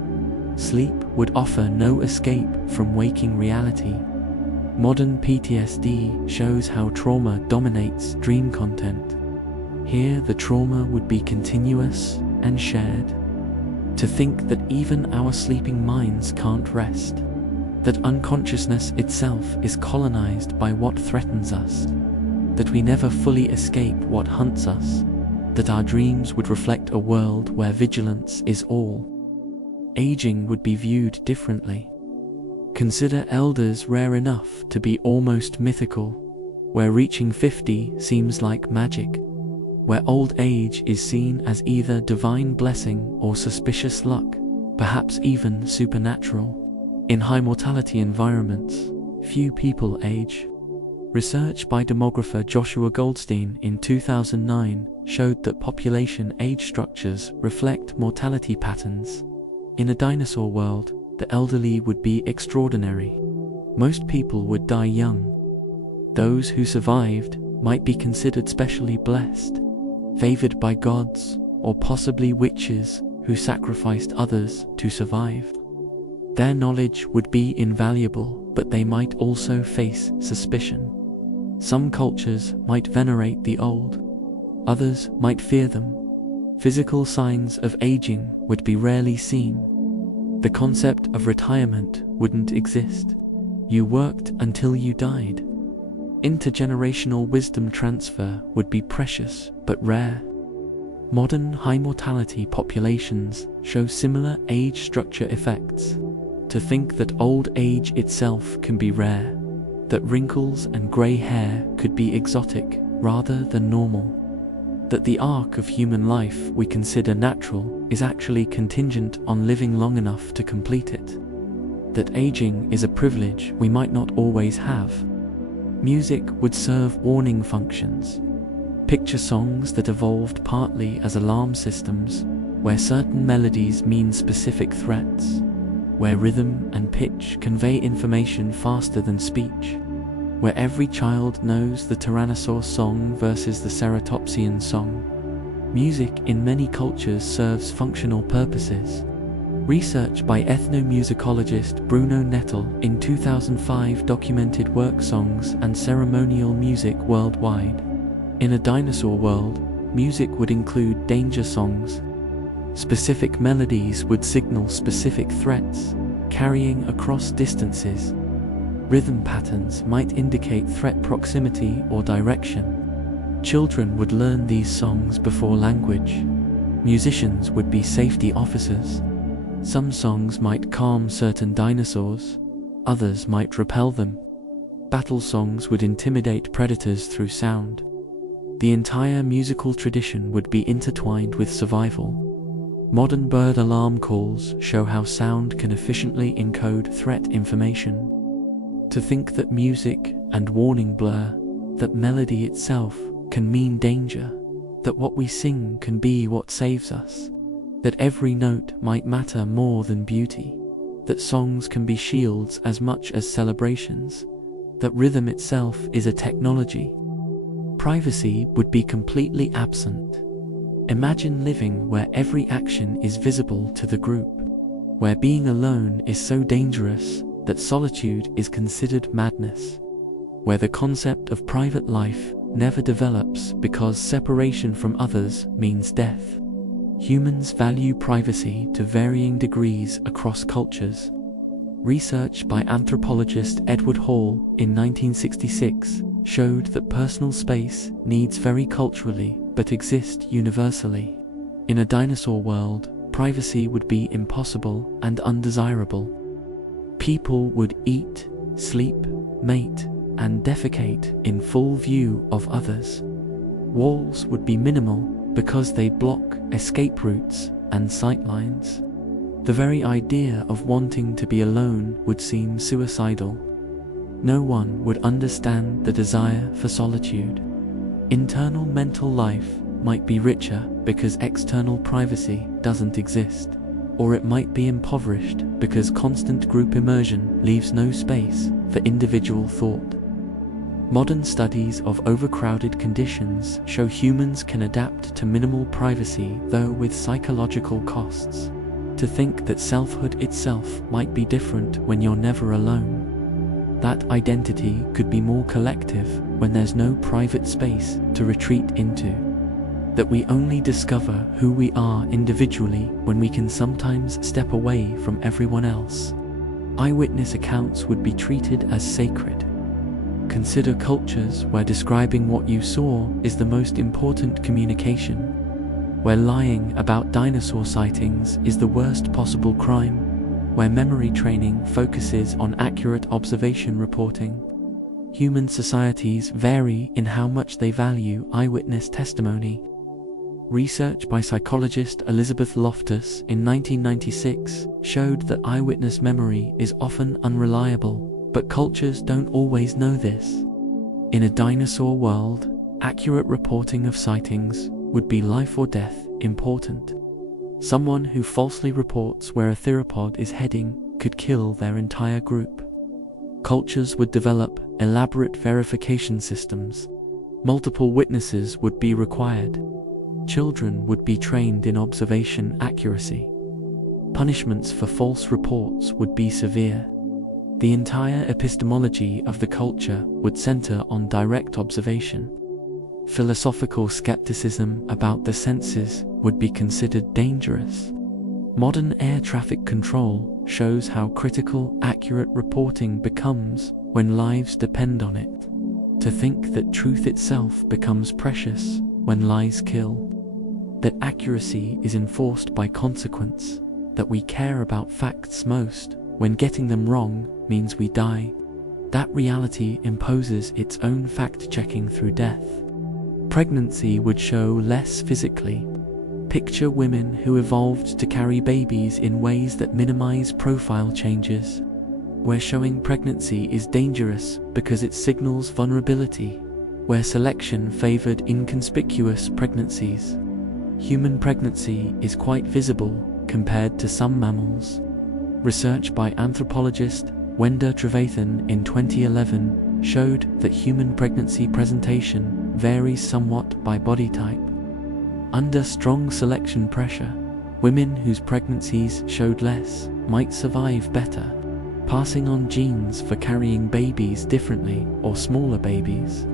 Sleep would offer no escape from waking reality. Modern PTSD shows how trauma dominates dream content. Here the trauma would be continuous and shared. To think that even our sleeping minds can't rest, that unconsciousness itself is colonized by what threatens us, that we never fully escape what hunts us, that our dreams would reflect a world where vigilance is all. Aging would be viewed differently. Consider elders rare enough to be almost mythical, where reaching 50 seems like magic, where old age is seen as either divine blessing or suspicious luck, perhaps even supernatural. In high mortality environments, few people age. Research by demographer Joshua Goldstein in 2009 showed that population age structures reflect mortality patterns. In a dinosaur world, the elderly would be extraordinary. Most people would die young. Those who survived might be considered specially blessed, favored by gods, or possibly witches who sacrificed others to survive. Their knowledge would be invaluable, but they might also face suspicion. Some cultures might venerate the old, others might fear them. Physical signs of aging would be rarely seen. The concept of retirement wouldn't exist. You worked until you died. Intergenerational wisdom transfer would be precious but rare. Modern high mortality populations show similar age structure effects. To think that old age itself can be rare, that wrinkles and grey hair could be exotic rather than normal, that the arc of human life we consider natural is actually contingent on living long enough to complete it, that aging is a privilege we might not always have. Music would serve warning functions. Picture songs that evolved partly as alarm systems, where certain melodies mean specific threats, where rhythm and pitch convey information faster than speech, where every child knows the Tyrannosaur song versus the Ceratopsian song. Music in many cultures serves functional purposes. Research by ethnomusicologist Bruno Nettel in 2005 documented work songs and ceremonial music worldwide. In a dinosaur world, music would include danger songs. Specific melodies would signal specific threats, carrying across distances. Rhythm patterns might indicate threat proximity or direction. Children would learn these songs before language. Musicians would be safety officers. Some songs might calm certain dinosaurs, others might repel them. Battle songs would intimidate predators through sound. The entire musical tradition would be intertwined with survival. Modern bird alarm calls show how sound can efficiently encode threat information. To think that music and warning blur, that melody itself can mean danger, that what we sing can be what saves us, that every note might matter more than beauty, that songs can be shields as much as celebrations, that rhythm itself is a technology. Privacy would be completely absent. Imagine living where every action is visible to the group, where being alone is so dangerous that solitude is considered madness, where the concept of private life never develops because separation from others means death. Humans value privacy to varying degrees across cultures. Research by anthropologist Edward Hall in 1966 showed that personal space needs vary culturally but exist universally. In a dinosaur world, privacy would be impossible and undesirable. People would eat, sleep, mate, and defecate in full view of others. Walls would be minimal because they block escape routes and sightlines. The very idea of wanting to be alone would seem suicidal. No one would understand the desire for solitude. Internal mental life might be richer because external privacy doesn't exist, or it might be impoverished because constant group immersion leaves no space for individual thought. Modern studies of overcrowded conditions show humans can adapt to minimal privacy, though with psychological costs. To think that selfhood itself might be different when you're never alone. That identity could be more collective when there's no private space to retreat into. That we only discover who we are individually when we can sometimes step away from everyone else. Eyewitness accounts would be treated as sacred. Consider cultures where describing what you saw is the most important communication, where lying about dinosaur sightings is the worst possible crime, where memory training focuses on accurate observation reporting. Human societies vary in how much they value eyewitness testimony. Research by psychologist Elizabeth Loftus in 1996 showed that eyewitness memory is often unreliable, but cultures don't always know this. In a dinosaur world, accurate reporting of sightings would be life or death important. Someone who falsely reports where a theropod is heading could kill their entire group. Cultures would develop elaborate verification systems. Multiple witnesses would be required. Children would be trained in observation accuracy. Punishments for false reports would be severe. The entire epistemology of the culture would center on direct observation. Philosophical skepticism about the senses would be considered dangerous. Modern air traffic control shows how critical accurate reporting becomes when lives depend on it. To think that truth itself becomes precious when lies kill. That accuracy is enforced by consequence. That we care about facts most when getting them wrong means we die. That reality imposes its own fact-checking through death. Pregnancy would show less physically. Picture women who evolved to carry babies in ways that minimize profile changes, where showing pregnancy is dangerous because it signals vulnerability, where selection favored inconspicuous pregnancies. Human pregnancy is quite visible compared to some mammals. Research by anthropologist Wenda Trevathan in 2011 showed that human pregnancy presentation varies somewhat by body type. Under strong selection pressure, women whose pregnancies showed less might survive better, passing on genes for carrying babies differently or smaller babies.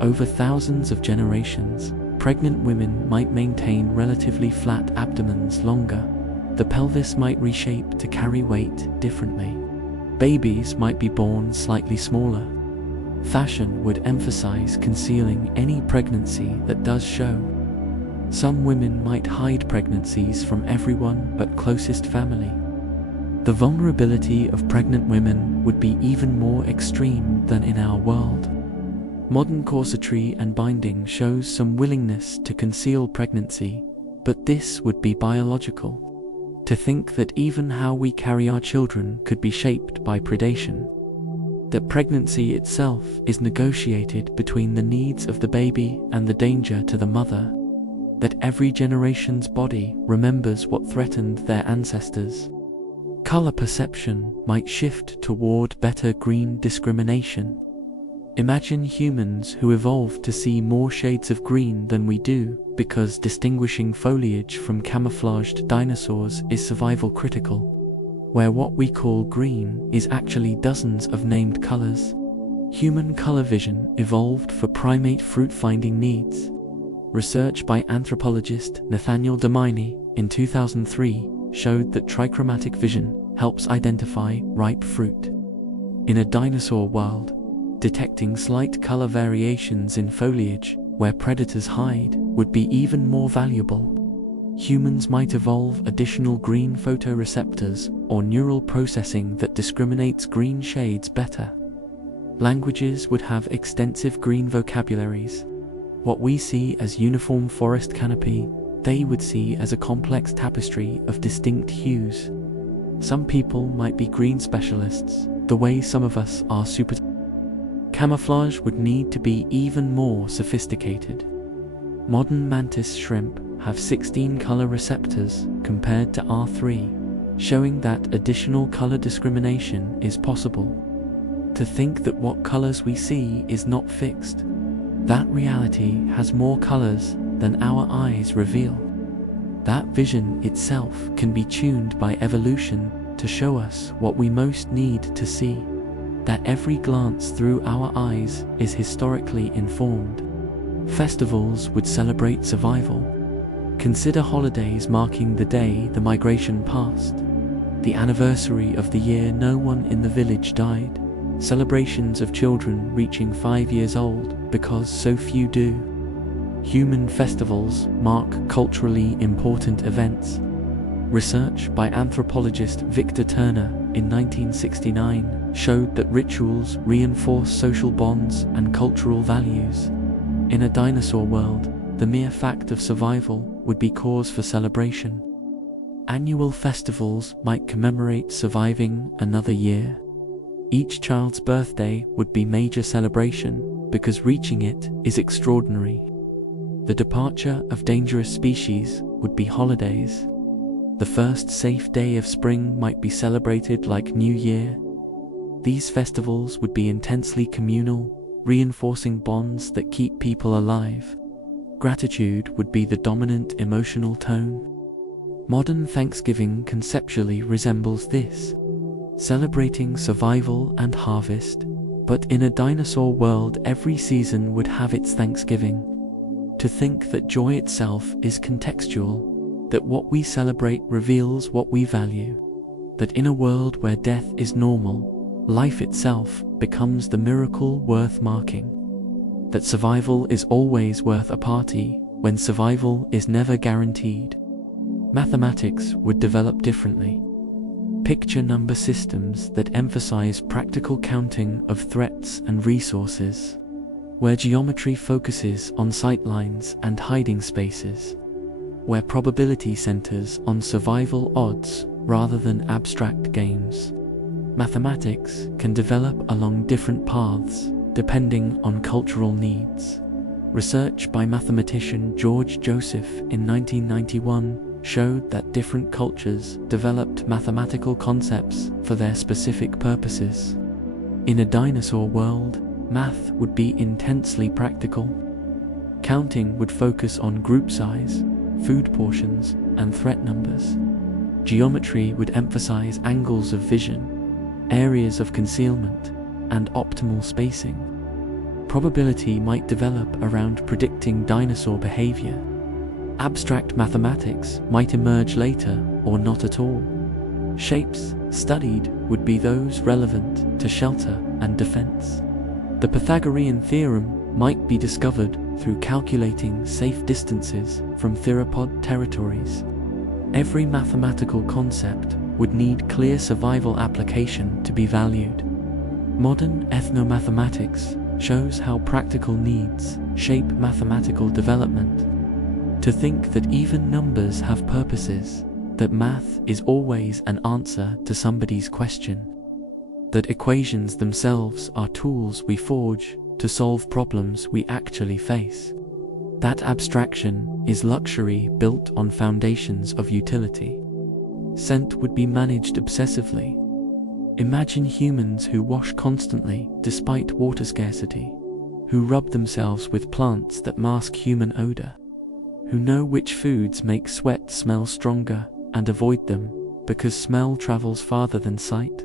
Over thousands of generations, pregnant women might maintain relatively flat abdomens longer. The pelvis might reshape to carry weight differently. Babies might be born slightly smaller. Fashion would emphasize concealing any pregnancy that does show. Some women might hide pregnancies from everyone but closest family. The vulnerability of pregnant women would be even more extreme than in our world. Modern corsetry and binding shows some willingness to conceal pregnancy, but this would be biological. To think that even how we carry our children could be shaped by predation. That pregnancy itself is negotiated between the needs of the baby and the danger to the mother. That every generation's body remembers what threatened their ancestors. Color perception might shift toward better green discrimination. Imagine humans who evolved to see more shades of green than we do because distinguishing foliage from camouflaged dinosaurs is survival critical, where what we call green is actually dozens of named colors. Human color vision evolved for primate fruit-finding needs. Research by anthropologist Nathaniel Dominey in 2003 showed that trichromatic vision helps identify ripe fruit. In a dinosaur world, detecting slight color variations in foliage where predators hide would be even more valuable. Humans might evolve additional green photoreceptors or neural processing that discriminates green shades better. Languages would have extensive green vocabularies. What we see as uniform forest canopy, they would see as a complex tapestry of distinct hues. Some people might be green specialists, the way some of us are super. Camouflage would need to be even more sophisticated. Modern mantis shrimp have 16 color receptors compared to our 3, showing that additional color discrimination is possible. To think that what colors we see is not fixed, that reality has more colors than our eyes reveal. That vision itself can be tuned by evolution to show us what we most need to see. That every glance through our eyes is historically informed. Festivals would celebrate survival. Consider holidays marking the day the migration passed, the anniversary of the year no one in the village died, celebrations of children reaching 5 years old because so few do. Human festivals mark culturally important events. Research by anthropologist Victor Turner in 1969 showed that rituals reinforce social bonds and cultural values. In a dinosaur world, the mere fact of survival would be cause for celebration. Annual festivals might commemorate surviving another year. Each child's birthday would be major celebration because reaching it is extraordinary. The departure of dangerous species would be holidays. The first safe day of spring might be celebrated like New Year. These festivals would be intensely communal, reinforcing bonds that keep people alive. Gratitude would be the dominant emotional tone. Modern Thanksgiving conceptually resembles this, celebrating survival and harvest, but in a dinosaur world every season would have its Thanksgiving. To think that joy itself is contextual, that what we celebrate reveals what we value, that in a world where death is normal, life itself becomes the miracle worth marking, that survival is always worth a party when survival is never guaranteed. Mathematics would develop differently. Picture number systems that emphasize practical counting of threats and resources, where geometry focuses on sightlines and hiding spaces, where probability centers on survival odds rather than abstract games. Mathematics can develop along different paths depending on cultural needs. Research by mathematician George Joseph in 1991 showed that different cultures developed mathematical concepts for their specific purposes. In a dinosaur world, math would be intensely practical. Counting would focus on group size, food portions, and threat numbers. Geometry would emphasize angles of vision, areas of concealment, and optimal spacing. Probability might develop around predicting dinosaur behavior. Abstract mathematics might emerge later or not at all. Shapes studied would be those relevant to shelter and defense. The Pythagorean theorem might be discovered through calculating safe distances from theropod territories. Every mathematical concept would need clear survival application to be valued. Modern ethnomathematics shows how practical needs shape mathematical development. To think that even numbers have purposes, that math is always an answer to somebody's question, that equations themselves are tools we forge to solve problems we actually face. That abstraction is luxury built on foundations of utility. Scent would be managed obsessively. Imagine humans who wash constantly despite water scarcity, who rub themselves with plants that mask human odor, who know which foods make sweat smell stronger and avoid them because smell travels farther than sight.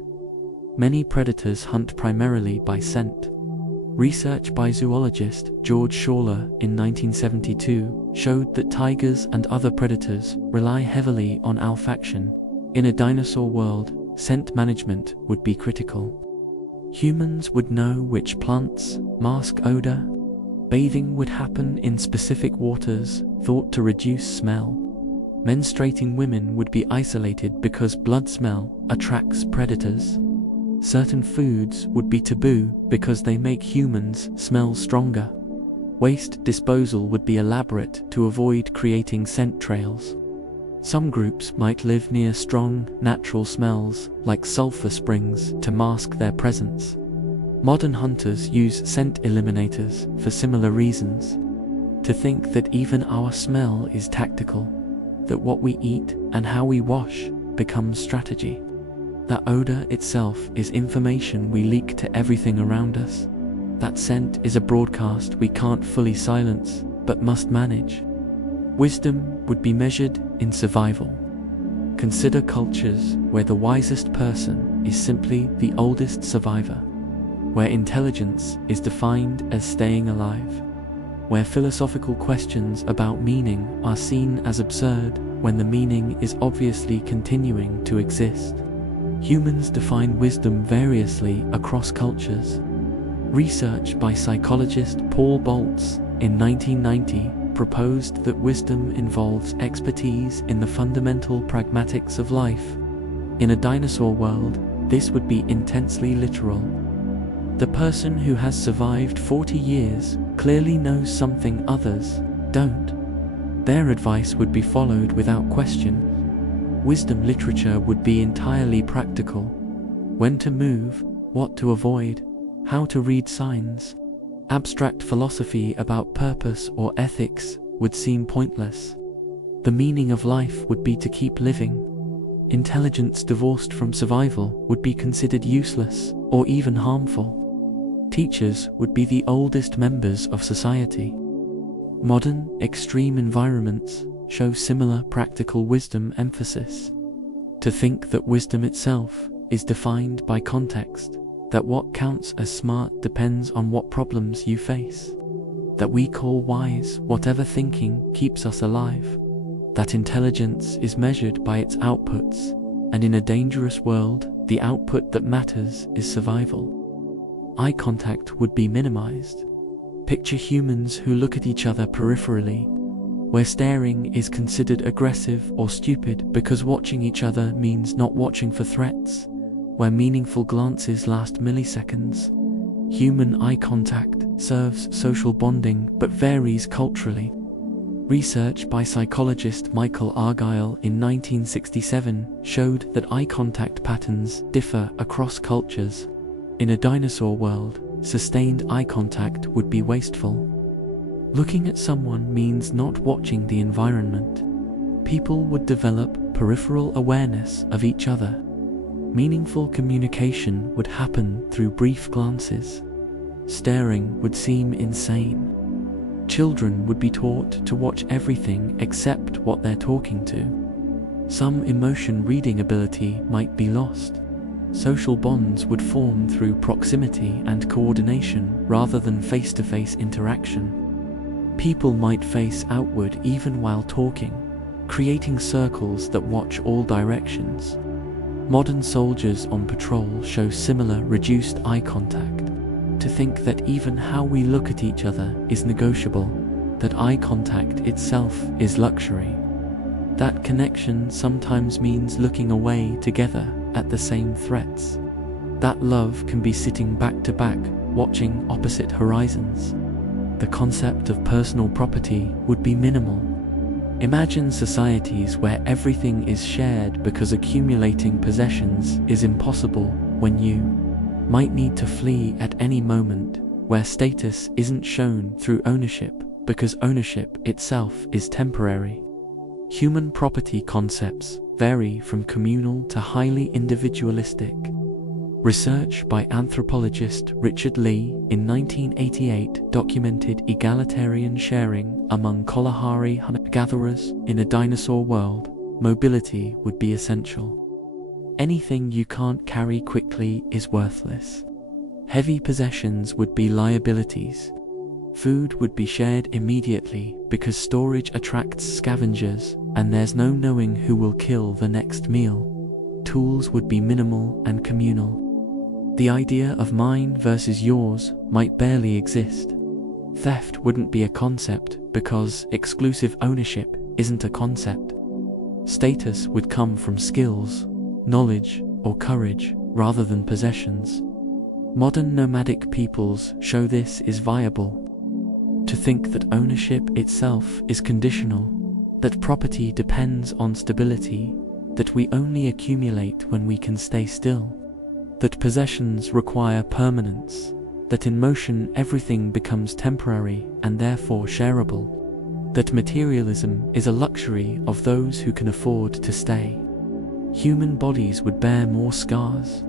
Many predators hunt primarily by scent. Research by zoologist George Schaller in 1972 showed that tigers and other predators rely heavily on olfaction. In a dinosaur world, scent management would be critical. Humans would know which plants mask odor. Bathing would happen in specific waters thought to reduce smell. Menstruating women would be isolated because blood smell attracts predators. Certain foods would be taboo because they make humans smell stronger. Waste disposal would be elaborate to avoid creating scent trails. Some groups might live near strong, natural smells like sulfur springs to mask their presence. Modern hunters use scent eliminators for similar reasons. To think that even our smell is tactical, that what we eat and how we wash becomes strategy. That odor itself is information we leak to everything around us. That scent is a broadcast we can't fully silence, but must manage. Wisdom would be measured in survival. Consider cultures where the wisest person is simply the oldest survivor, where intelligence is defined as staying alive, where philosophical questions about meaning are seen as absurd when the meaning is obviously continuing to exist. Humans define wisdom variously across cultures. Research by psychologist Paul Boltz in 1990 proposed that wisdom involves expertise in the fundamental pragmatics of life. In a dinosaur world, this would be intensely literal. The person who has survived 40 years clearly knows something others don't. Their advice would be followed without question. Wisdom literature would be entirely practical. When to move, what to avoid, how to read signs. Abstract philosophy about purpose or ethics would seem pointless. The meaning of life would be to keep living. Intelligence divorced from survival would be considered useless or even harmful. Teachers would be the oldest members of society. Modern, extreme environments show similar practical wisdom emphasis. To think that wisdom itself is defined by context, that what counts as smart depends on what problems you face, that we call wise whatever thinking keeps us alive, that intelligence is measured by its outputs, and in a dangerous world, the output that matters is survival. Eye contact would be minimized. Picture humans who look at each other peripherally, where staring is considered aggressive or stupid because watching each other means not watching for threats, where meaningful glances last milliseconds. Human eye contact serves social bonding but varies culturally. Research by psychologist Michael Argyle in 1967 showed that eye contact patterns differ across cultures. In a dinosaur world, sustained eye contact would be wasteful. Looking at someone means not watching the environment. People would develop peripheral awareness of each other. Meaningful communication would happen through brief glances. Staring would seem insane. Children would be taught to watch everything except what they're talking to. Some emotion reading ability might be lost. Social bonds would form through proximity and coordination rather than face-to-face interaction. People might face outward even while talking, creating circles that watch all directions. Modern soldiers on patrol show similar reduced eye contact. To think that even how we look at each other is negotiable, that eye contact itself is luxury. That connection sometimes means looking away together at the same threats. That love can be sitting back to back, watching opposite horizons. The concept of personal property would be minimal. Imagine societies where everything is shared because accumulating possessions is impossible, when you might need to flee at any moment, where status isn't shown through ownership because ownership itself is temporary. Human property concepts vary from communal to highly individualistic. Research by anthropologist Richard Lee in 1988 documented egalitarian sharing among Kalahari hunter-gatherers. In a dinosaur world, mobility would be essential. Anything you can't carry quickly is worthless. Heavy possessions would be liabilities. Food would be shared immediately because storage attracts scavengers, and there's no knowing who will kill the next meal. Tools would be minimal and communal. The idea of mine versus yours might barely exist. Theft wouldn't be a concept because exclusive ownership isn't a concept. Status would come from skills, knowledge, or courage rather than possessions. Modern nomadic peoples show this is viable. To think that ownership itself is conditional, that property depends on stability, that we only accumulate when we can stay still, that possessions require permanence, that in motion everything becomes temporary and therefore shareable, that materialism is a luxury of those who can afford to stay. Human bodies would bear more scars.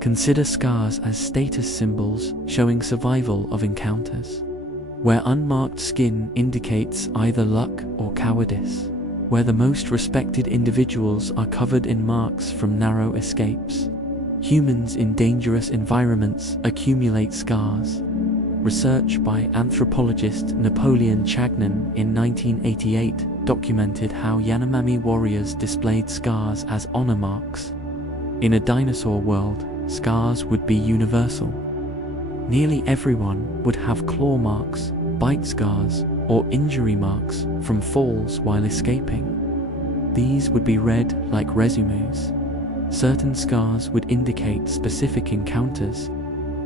Consider scars as status symbols showing survival of encounters. Where unmarked skin indicates either luck or cowardice, where the most respected individuals are covered in marks from narrow escapes. Humans in dangerous environments accumulate scars. Research by anthropologist Napoleon Chagnon in 1988 documented how Yanomami warriors displayed scars as honor marks. In a dinosaur world, scars would be universal. Nearly everyone would have claw marks, bite scars, or injury marks from falls while escaping. These would be read like resumes. Certain scars would indicate specific encounters.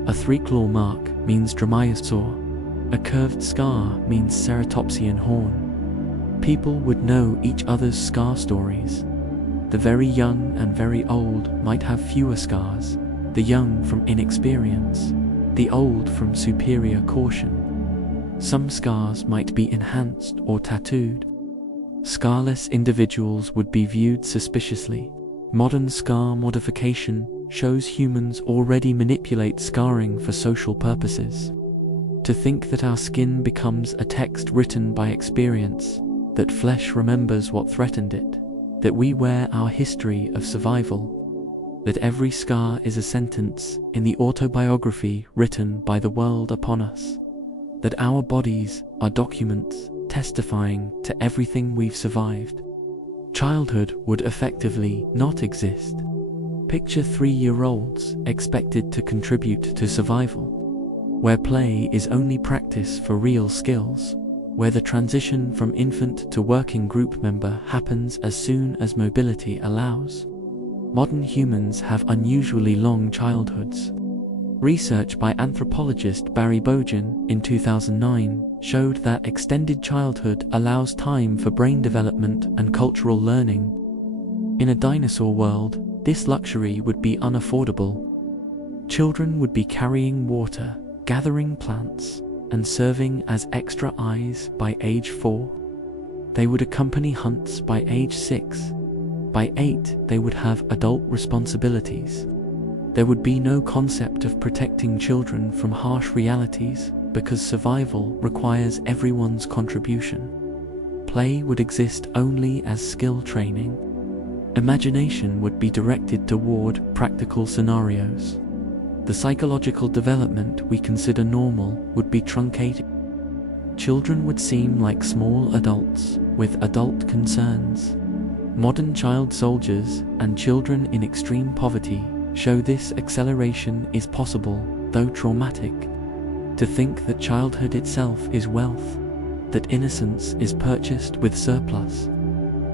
A three-claw mark means Dromaeosaur. A curved scar means Ceratopsian horn. People would know each other's scar stories. The very young and very old might have fewer scars, the young from inexperience, the old from superior caution. Some scars might be enhanced or tattooed. Scarless individuals would be viewed suspiciously. Modern scar modification shows humans already manipulate scarring for social purposes. To think that our skin becomes a text written by experience, that flesh remembers what threatened it, that we wear our history of survival, that every scar is a sentence in the autobiography written by the world upon us, that our bodies are documents testifying to everything we've survived. Childhood would effectively not exist. Picture 3-year-olds expected to contribute to survival, where play is only practice for real skills, where the transition from infant to working group member happens as soon as mobility allows. Modern humans have unusually long childhoods. Research by anthropologist Barry Bojan in 2009 showed that extended childhood allows time for brain development and cultural learning. In a dinosaur world, this luxury would be unaffordable. Children would be carrying water, gathering plants, and serving as extra eyes by age 4. They would accompany hunts by age 6. By 8, they would have adult responsibilities. There would be no concept of protecting children from harsh realities because survival requires everyone's contribution. Play would exist only as skill training. Imagination would be directed toward practical scenarios. The psychological development we consider normal would be truncated. Children would seem like small adults with adult concerns. Modern child soldiers and children in extreme poverty show this acceleration is possible, though traumatic. To think that childhood itself is wealth, that innocence is purchased with surplus,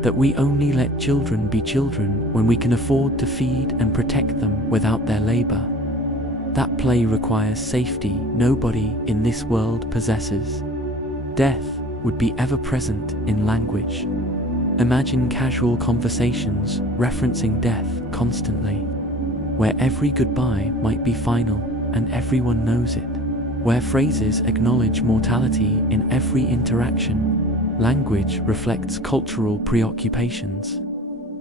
that we only let children be children when we can afford to feed and protect them without their labor. That play requires safety nobody in this world possesses. Death would be ever present in language. Imagine casual conversations referencing death constantly, where every goodbye might be final and everyone knows it, where phrases acknowledge mortality in every interaction. Language reflects cultural preoccupations.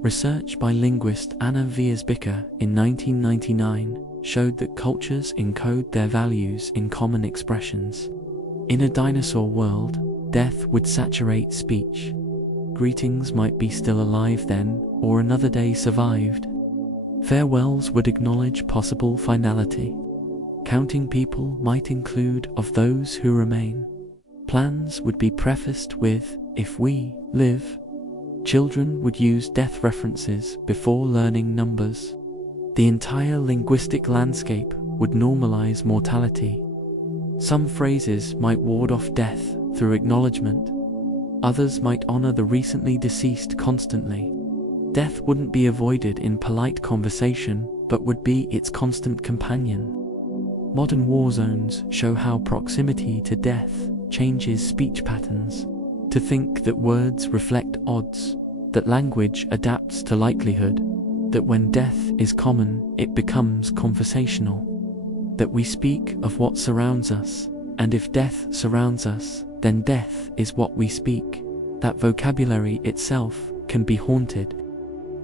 Research by linguist Anna Wiesbicker in 1999 showed that cultures encode their values in common expressions. In a dinosaur world, death would saturate speech. Greetings might be still alive then, or another day survived. Farewells would acknowledge possible finality. Counting people might include of those who remain. Plans would be prefaced with, if we live. Children would use death references before learning numbers. The entire linguistic landscape would normalize mortality. Some phrases might ward off death through acknowledgement. Others might honor the recently deceased constantly. Death wouldn't be avoided in polite conversation, but would be its constant companion. Modern war zones show how proximity to death changes speech patterns. To think that words reflect odds, that language adapts to likelihood, that when death is common, it becomes conversational. That we speak of what surrounds us, and if death surrounds us, then death is what we speak. That vocabulary itself can be haunted.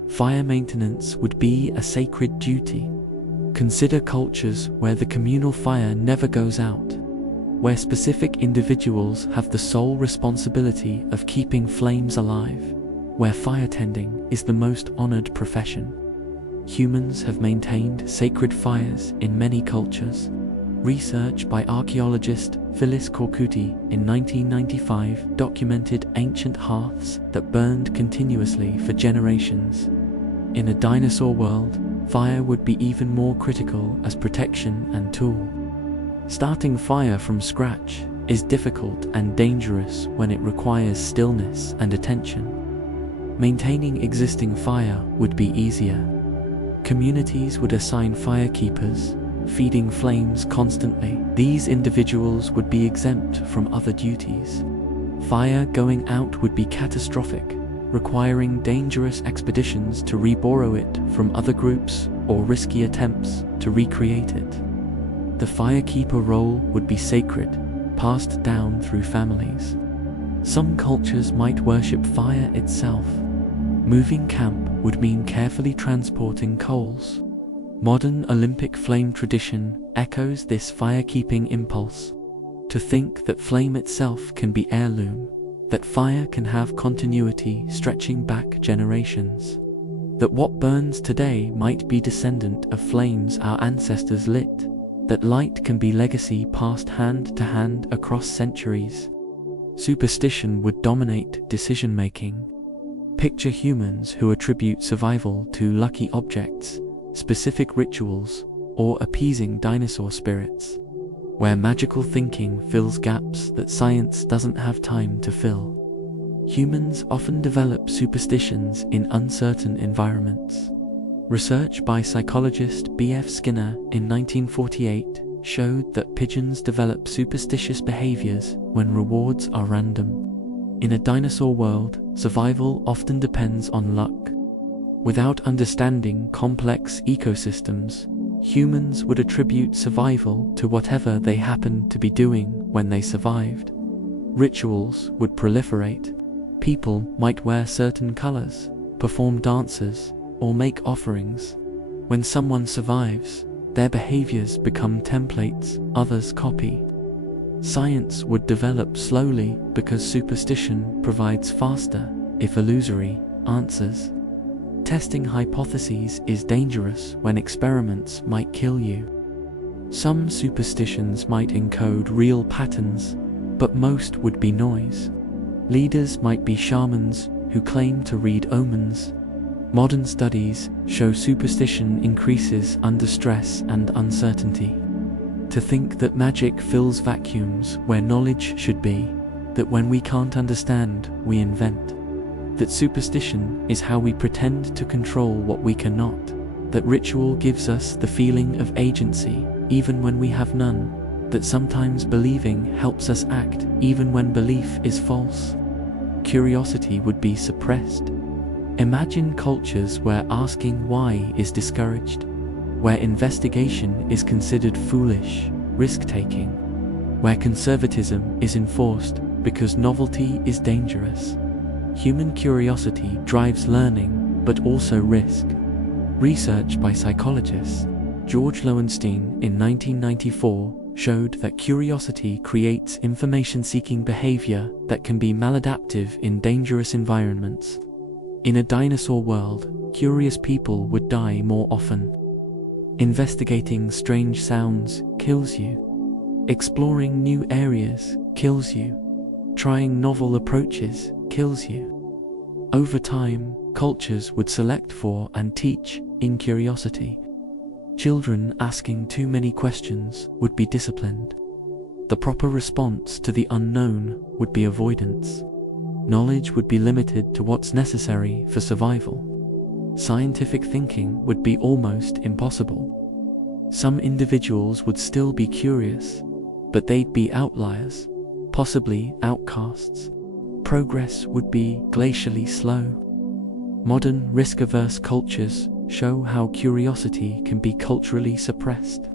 Fire maintenance would be a sacred duty. Consider cultures where the communal fire never goes out, where specific individuals have the sole responsibility of keeping flames alive, where fire tending is the most honored profession. Humans have maintained sacred fires in many cultures. Research by archaeologist Phyllis Corcuti in 1995 documented ancient hearths that burned continuously for generations. In a dinosaur world, fire would be even more critical as protection and tool. Starting fire from scratch is difficult and dangerous when it requires stillness and attention. Maintaining existing fire would be easier. Communities would assign firekeepers, feeding flames constantly. These individuals would be exempt from other duties. Fire going out would be catastrophic, requiring dangerous expeditions to reborrow it from other groups or risky attempts to recreate it. The firekeeper role would be sacred, passed down through families. Some cultures might worship fire itself. Moving camp would mean carefully transporting coals. Modern Olympic flame tradition echoes this firekeeping impulse. To think that flame itself can be heirloom, that fire can have continuity stretching back generations, that what burns today might be descendant of flames our ancestors lit, that light can be legacy passed hand to hand across centuries. Superstition would dominate decision-making. Picture humans who attribute survival to lucky objects, specific rituals, or appeasing dinosaur spirits, where magical thinking fills gaps that science doesn't have time to fill. Humans often develop superstitions in uncertain environments. Research by psychologist B.F. Skinner in 1948 showed that pigeons develop superstitious behaviors when rewards are random. In a dinosaur world, survival often depends on luck. Without understanding complex ecosystems, humans would attribute survival to whatever they happened to be doing when they survived. Rituals would proliferate. People might wear certain colors, perform dances, or make offerings. When someone survives, their behaviors become templates others copy. Science would develop slowly because superstition provides faster, if illusory, answers. Testing hypotheses is dangerous when experiments might kill you. Some superstitions might encode real patterns, but most would be noise. Leaders might be shamans who claim to read omens. Modern studies show superstition increases under stress and uncertainty. To think that magic fills vacuums where knowledge should be, that when we can't understand, we invent. That superstition is how we pretend to control what we cannot. That ritual gives us the feeling of agency, even when we have none. That sometimes believing helps us act, even when belief is false. Curiosity would be suppressed. Imagine cultures where asking why is discouraged, where investigation is considered foolish, risk-taking, where conservatism is enforced because novelty is dangerous. Human curiosity drives learning, but also risk. Research by psychologists George Lowenstein in 1994 showed that curiosity creates information-seeking behavior that can be maladaptive in dangerous environments. In a dinosaur world, curious people would die more often. Investigating strange sounds kills you. Exploring new areas kills you. Trying novel approaches kills you. Over time, cultures would select for and teach incuriosity. Children asking too many questions would be disciplined. The proper response to the unknown would be avoidance. Knowledge would be limited to what's necessary for survival. Scientific thinking would be almost impossible. Some individuals would still be curious, but they'd be outliers, possibly outcasts. Progress would be glacially slow. Modern risk-averse cultures show how curiosity can be culturally suppressed.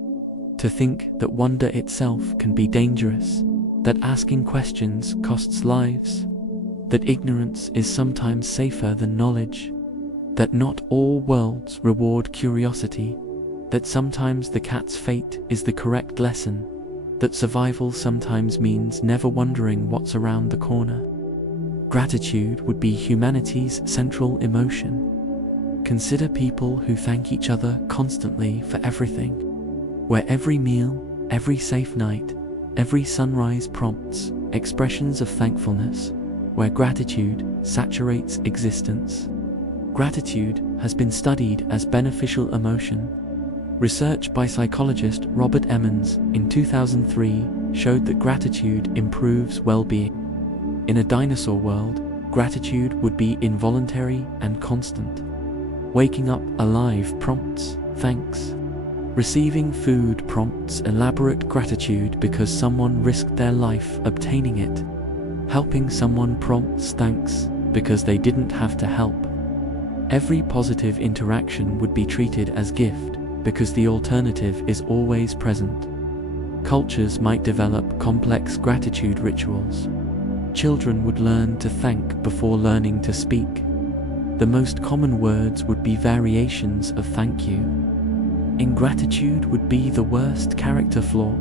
To think that wonder itself can be dangerous, that asking questions costs lives, that ignorance is sometimes safer than knowledge, that not all worlds reward curiosity, that sometimes the cat's fate is the correct lesson, that survival sometimes means never wondering what's around the corner. Gratitude would be humanity's central emotion. Consider people who thank each other constantly for everything, where every meal, every safe night, every sunrise prompts expressions of thankfulness, where gratitude saturates existence. Gratitude has been studied as beneficial emotion. Research by psychologist Robert Emmons in 2003 showed that gratitude improves well-being. In a dinosaur world, gratitude would be involuntary and constant. Waking up alive prompts thanks. Receiving food prompts elaborate gratitude because someone risked their life obtaining it. Helping someone prompts thanks because they didn't have to help. Every positive interaction would be treated as gift because the alternative is always present. Cultures might develop complex gratitude rituals. Children would learn to thank before learning to speak. The most common words would be variations of thank you. Ingratitude would be the worst character flaw,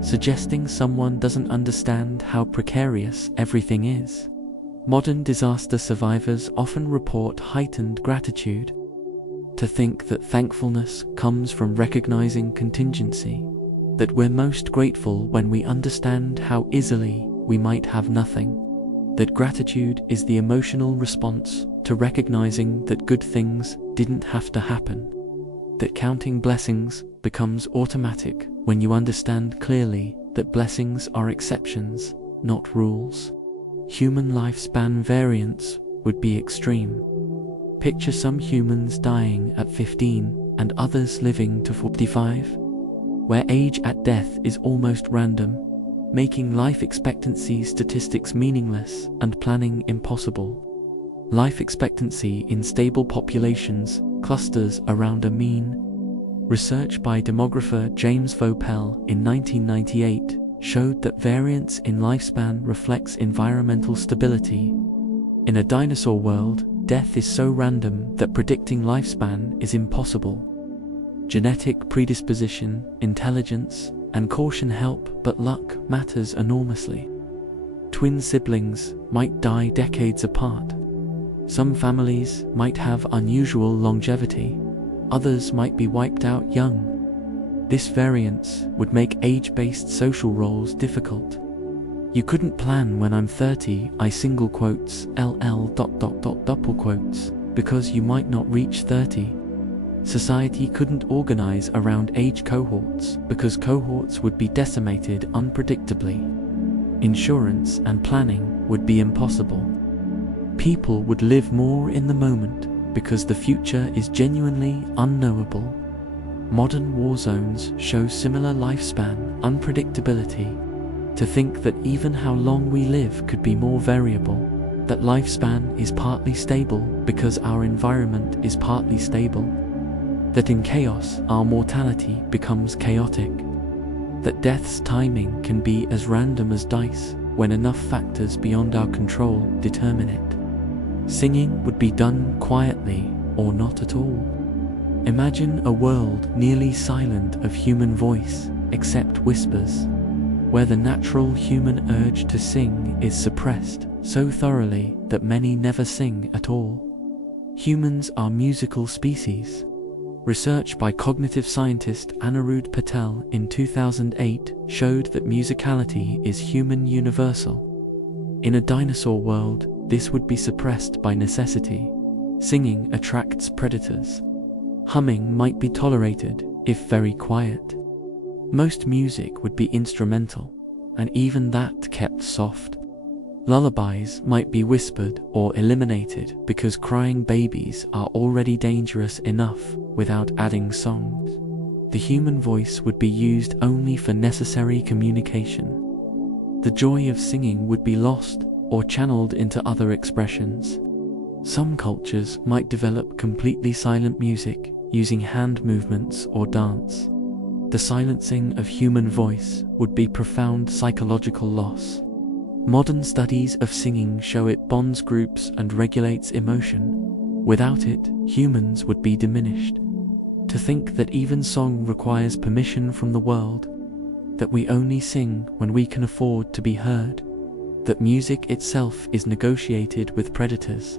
suggesting someone doesn't understand how precarious everything is. Modern disaster survivors often report heightened gratitude. To think that thankfulness comes from recognizing contingency, that we're most grateful when we understand how easily we might have nothing, that gratitude is the emotional response to recognizing that good things didn't have to happen, that counting blessings becomes automatic when you understand clearly that blessings are exceptions, not rules. Human lifespan variance would be extreme. Picture some humans dying at 15 and others living to 45, where age at death is almost random, making life expectancy statistics meaningless and planning impossible. Life expectancy in stable populations clusters around a mean. Research by demographer James Vopel in 1998 showed that variance in lifespan reflects environmental stability. In a dinosaur world, death is so random that predicting lifespan is impossible. Genetic predisposition, intelligence, and caution help, but luck matters enormously. Twin siblings might die decades apart. Some families might have unusual longevity, others might be wiped out young. This variance would make age-based social roles difficult. You couldn't plan when I'm 30, I single quotes, LL ... double quotes, because you might not reach 30. Society couldn't organize around age cohorts because cohorts would be decimated unpredictably. Insurance and planning would be impossible. People would live more in the moment because the future is genuinely unknowable. Modern war zones show similar lifespan unpredictability. To think that even how long we live could be more variable, that lifespan is partly stable because our environment is partly stable, that in chaos our mortality becomes chaotic, that death's timing can be as random as dice when enough factors beyond our control determine it. Singing would be done quietly or not at all. Imagine a world nearly silent of human voice, except whispers, where the natural human urge to sing is suppressed so thoroughly that many never sing at all. Humans are musical species. Research by cognitive scientist Anirudh Patel in 2008 showed that musicality is human universal. In a dinosaur world, this would be suppressed by necessity. Singing attracts predators. Humming might be tolerated, if very quiet. Most music would be instrumental, and even that kept soft. Lullabies might be whispered or eliminated because crying babies are already dangerous enough without adding songs. The human voice would be used only for necessary communication. The joy of singing would be lost or channeled into other expressions. Some cultures might develop completely silent music using hand movements or dance. The silencing of human voice would be profound psychological loss. Modern studies of singing show it bonds groups and regulates emotion. Without it, humans would be diminished. To think that even song requires permission from the world, that we only sing when we can afford to be heard, that music itself is negotiated with predators,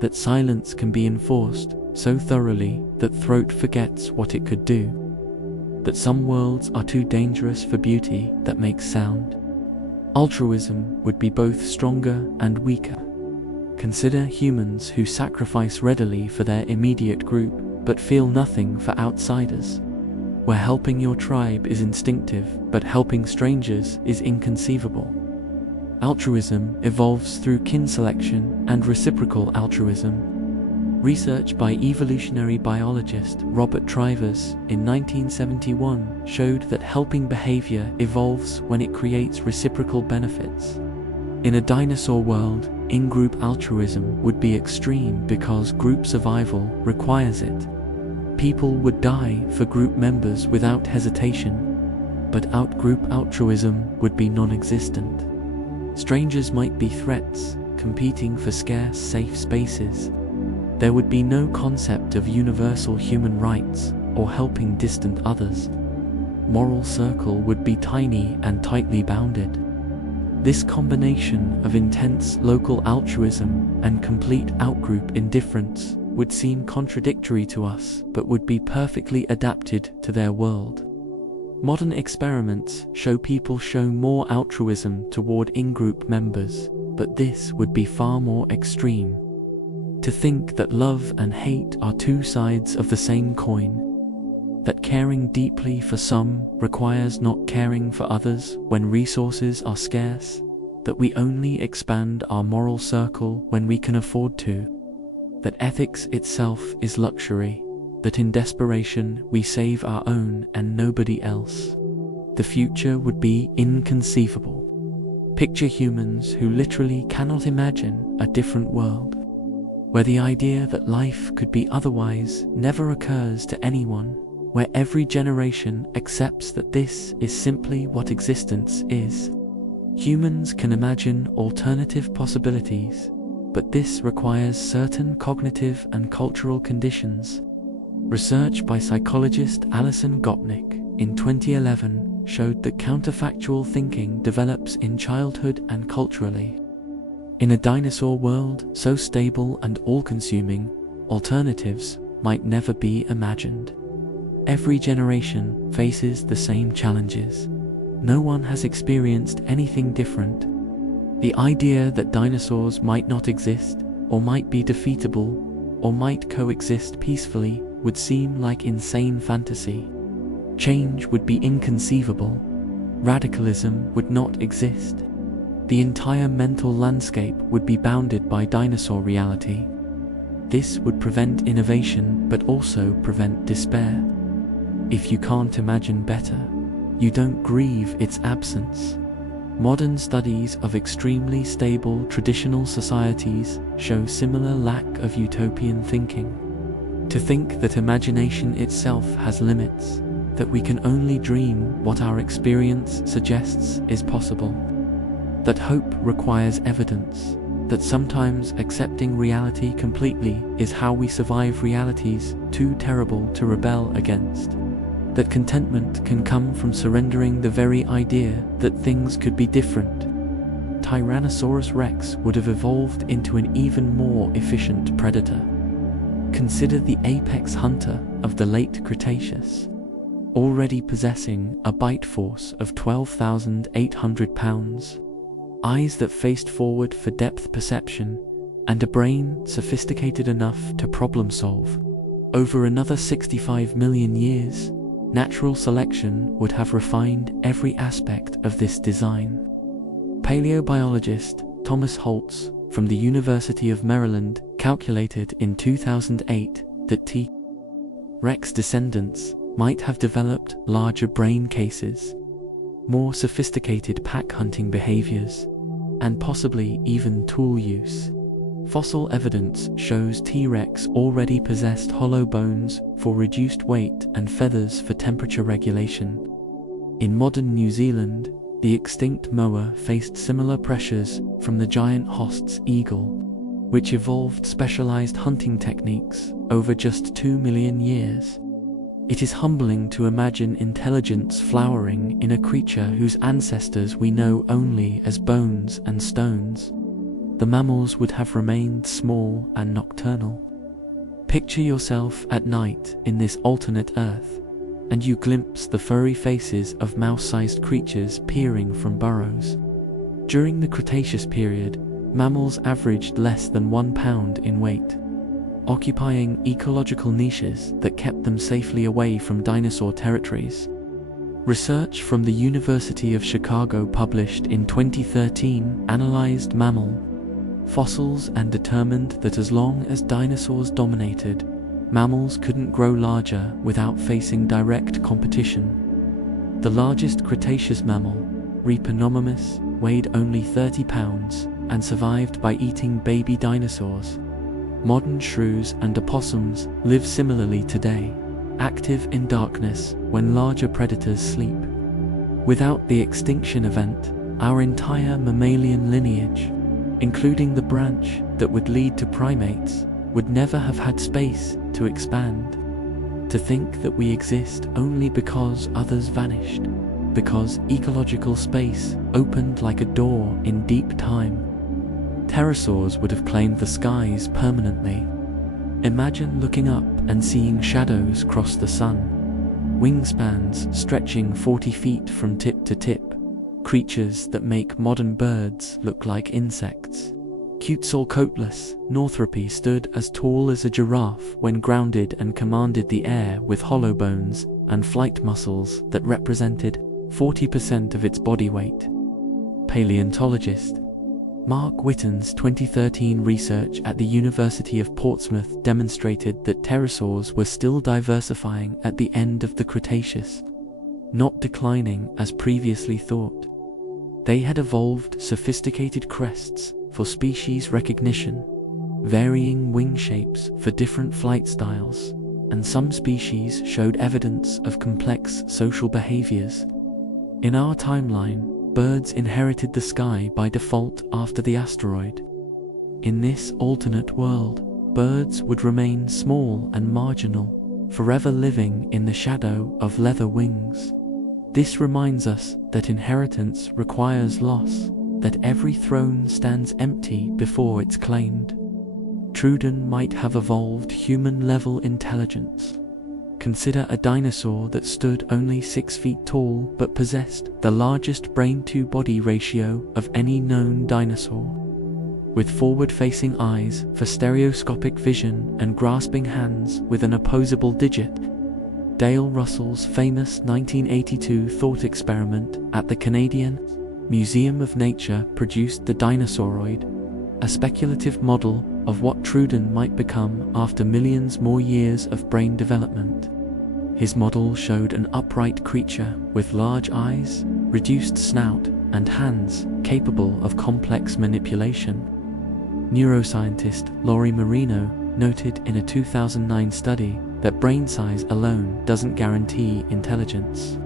that silence can be enforced so thoroughly that throat forgets what it could do, that some worlds are too dangerous for beauty that makes sound. Altruism would be both stronger and weaker. Consider humans who sacrifice readily for their immediate group but feel nothing for outsiders, where helping your tribe is instinctive but helping strangers is inconceivable. Altruism evolves through kin selection and reciprocal altruism. Research by evolutionary biologist Robert Trivers in 1971 showed that helping behavior evolves when it creates reciprocal benefits. In a dinosaur world, in-group altruism would be extreme because group survival requires it. People would die for group members without hesitation, but out-group altruism would be non-existent. Strangers might be threats, competing for scarce, safe spaces. There would be no concept of universal human rights or helping distant others. Moral circle would be tiny and tightly bounded. This combination of intense local altruism and complete outgroup indifference would seem contradictory to us, but would be perfectly adapted to their world. Modern experiments show people show more altruism toward in-group members, but this would be far more extreme. To think that love and hate are two sides of the same coin, that caring deeply for some requires not caring for others when resources are scarce, that we only expand our moral circle when we can afford to, that ethics itself is luxury, that in desperation we save our own and nobody else. The future would be inconceivable. Picture humans who literally cannot imagine a different world, where the idea that life could be otherwise never occurs to anyone, where every generation accepts that this is simply what existence is. Humans can imagine alternative possibilities, but this requires certain cognitive and cultural conditions. Research by psychologist Alison Gopnik in 2011 showed that counterfactual thinking develops in childhood and culturally. In a dinosaur world so stable and all-consuming, alternatives might never be imagined. Every generation faces the same challenges. No one has experienced anything different. The idea that dinosaurs might not exist, or might be defeatable, or might coexist peacefully would seem like insane fantasy. Change would be inconceivable. Radicalism would not exist. The entire mental landscape would be bounded by dinosaur reality. This would prevent innovation but also prevent despair. If you can't imagine better, you don't grieve its absence. Modern studies of extremely stable traditional societies show similar lack of utopian thinking. To think that imagination itself has limits, that we can only dream what our experience suggests is possible, that hope requires evidence, that sometimes accepting reality completely is how we survive realities too terrible to rebel against. That contentment can come from surrendering the very idea that things could be different. Tyrannosaurus rex would have evolved into an even more efficient predator. Consider the apex hunter of the late Cretaceous, already possessing a bite force of 12,800 pounds, eyes that faced forward for depth perception, and a brain sophisticated enough to problem solve. Over another 65 million years, natural selection would have refined every aspect of this design. Paleobiologist Thomas Holtz from the University of Maryland calculated in 2008 that T. rex descendants might have developed larger brain cases, more sophisticated pack hunting behaviors, and possibly even tool use. Fossil evidence shows T-Rex already possessed hollow bones for reduced weight and feathers for temperature regulation. In modern New Zealand, the extinct moa faced similar pressures from the giant Host's eagle, which evolved specialized hunting techniques over just 2 million years. It is humbling to imagine intelligence flowering in a creature whose ancestors we know only as bones and stones. The mammals would have remained small and nocturnal. Picture yourself at night in this alternate Earth, and you glimpse the furry faces of mouse-sized creatures peering from burrows. During the Cretaceous period, mammals averaged less than 1 pound in weight, occupying ecological niches that kept them safely away from dinosaur territories. Research from the University of Chicago published in 2013 analyzed mammal fossils and determined that as long as dinosaurs dominated, mammals couldn't grow larger without facing direct competition. The largest Cretaceous mammal, Reaponomamus, weighed only 30 pounds and survived by eating baby dinosaurs. Modern shrews and opossums live similarly today, active in darkness when larger predators sleep. Without the extinction event, our entire mammalian lineage, including the branch that would lead to primates, would never have had space to expand. To think that we exist only because others vanished, because ecological space opened like a door in deep time. Pterosaurs would have claimed the skies permanently. Imagine looking up and seeing shadows cross the sun, wingspans stretching 40 feet from tip to tip, creatures that make modern birds look like insects. Quetzalcoatlus Northropy stood as tall as a giraffe when grounded and commanded the air with hollow bones and flight muscles that represented 40% of its body weight. Paleontologist Mark Witten's 2013 research at the University of Portsmouth demonstrated that pterosaurs were still diversifying at the end of the Cretaceous, not declining as previously thought. They had evolved sophisticated crests for species recognition, varying wing shapes for different flight styles, and some species showed evidence of complex social behaviors. In our timeline, birds inherited the sky by default after the asteroid. In this alternate world, birds would remain small and marginal, forever living in the shadow of leather wings. This reminds us that inheritance requires loss, that every throne stands empty before it's claimed. Truden might have evolved human-level intelligence. Consider a dinosaur that stood only 6 feet tall but possessed the largest brain-to-body ratio of any known dinosaur. With forward-facing eyes for stereoscopic vision and grasping hands with an opposable digit, Dale Russell's famous 1982 thought experiment at the Canadian Museum of Nature produced the Dinosauroid, a speculative model of what Truden might become after millions more years of brain development. His model showed an upright creature with large eyes, reduced snout, and hands capable of complex manipulation. Neuroscientist Lori Marino noted in a 2009 study that brain size alone doesn't guarantee intelligence.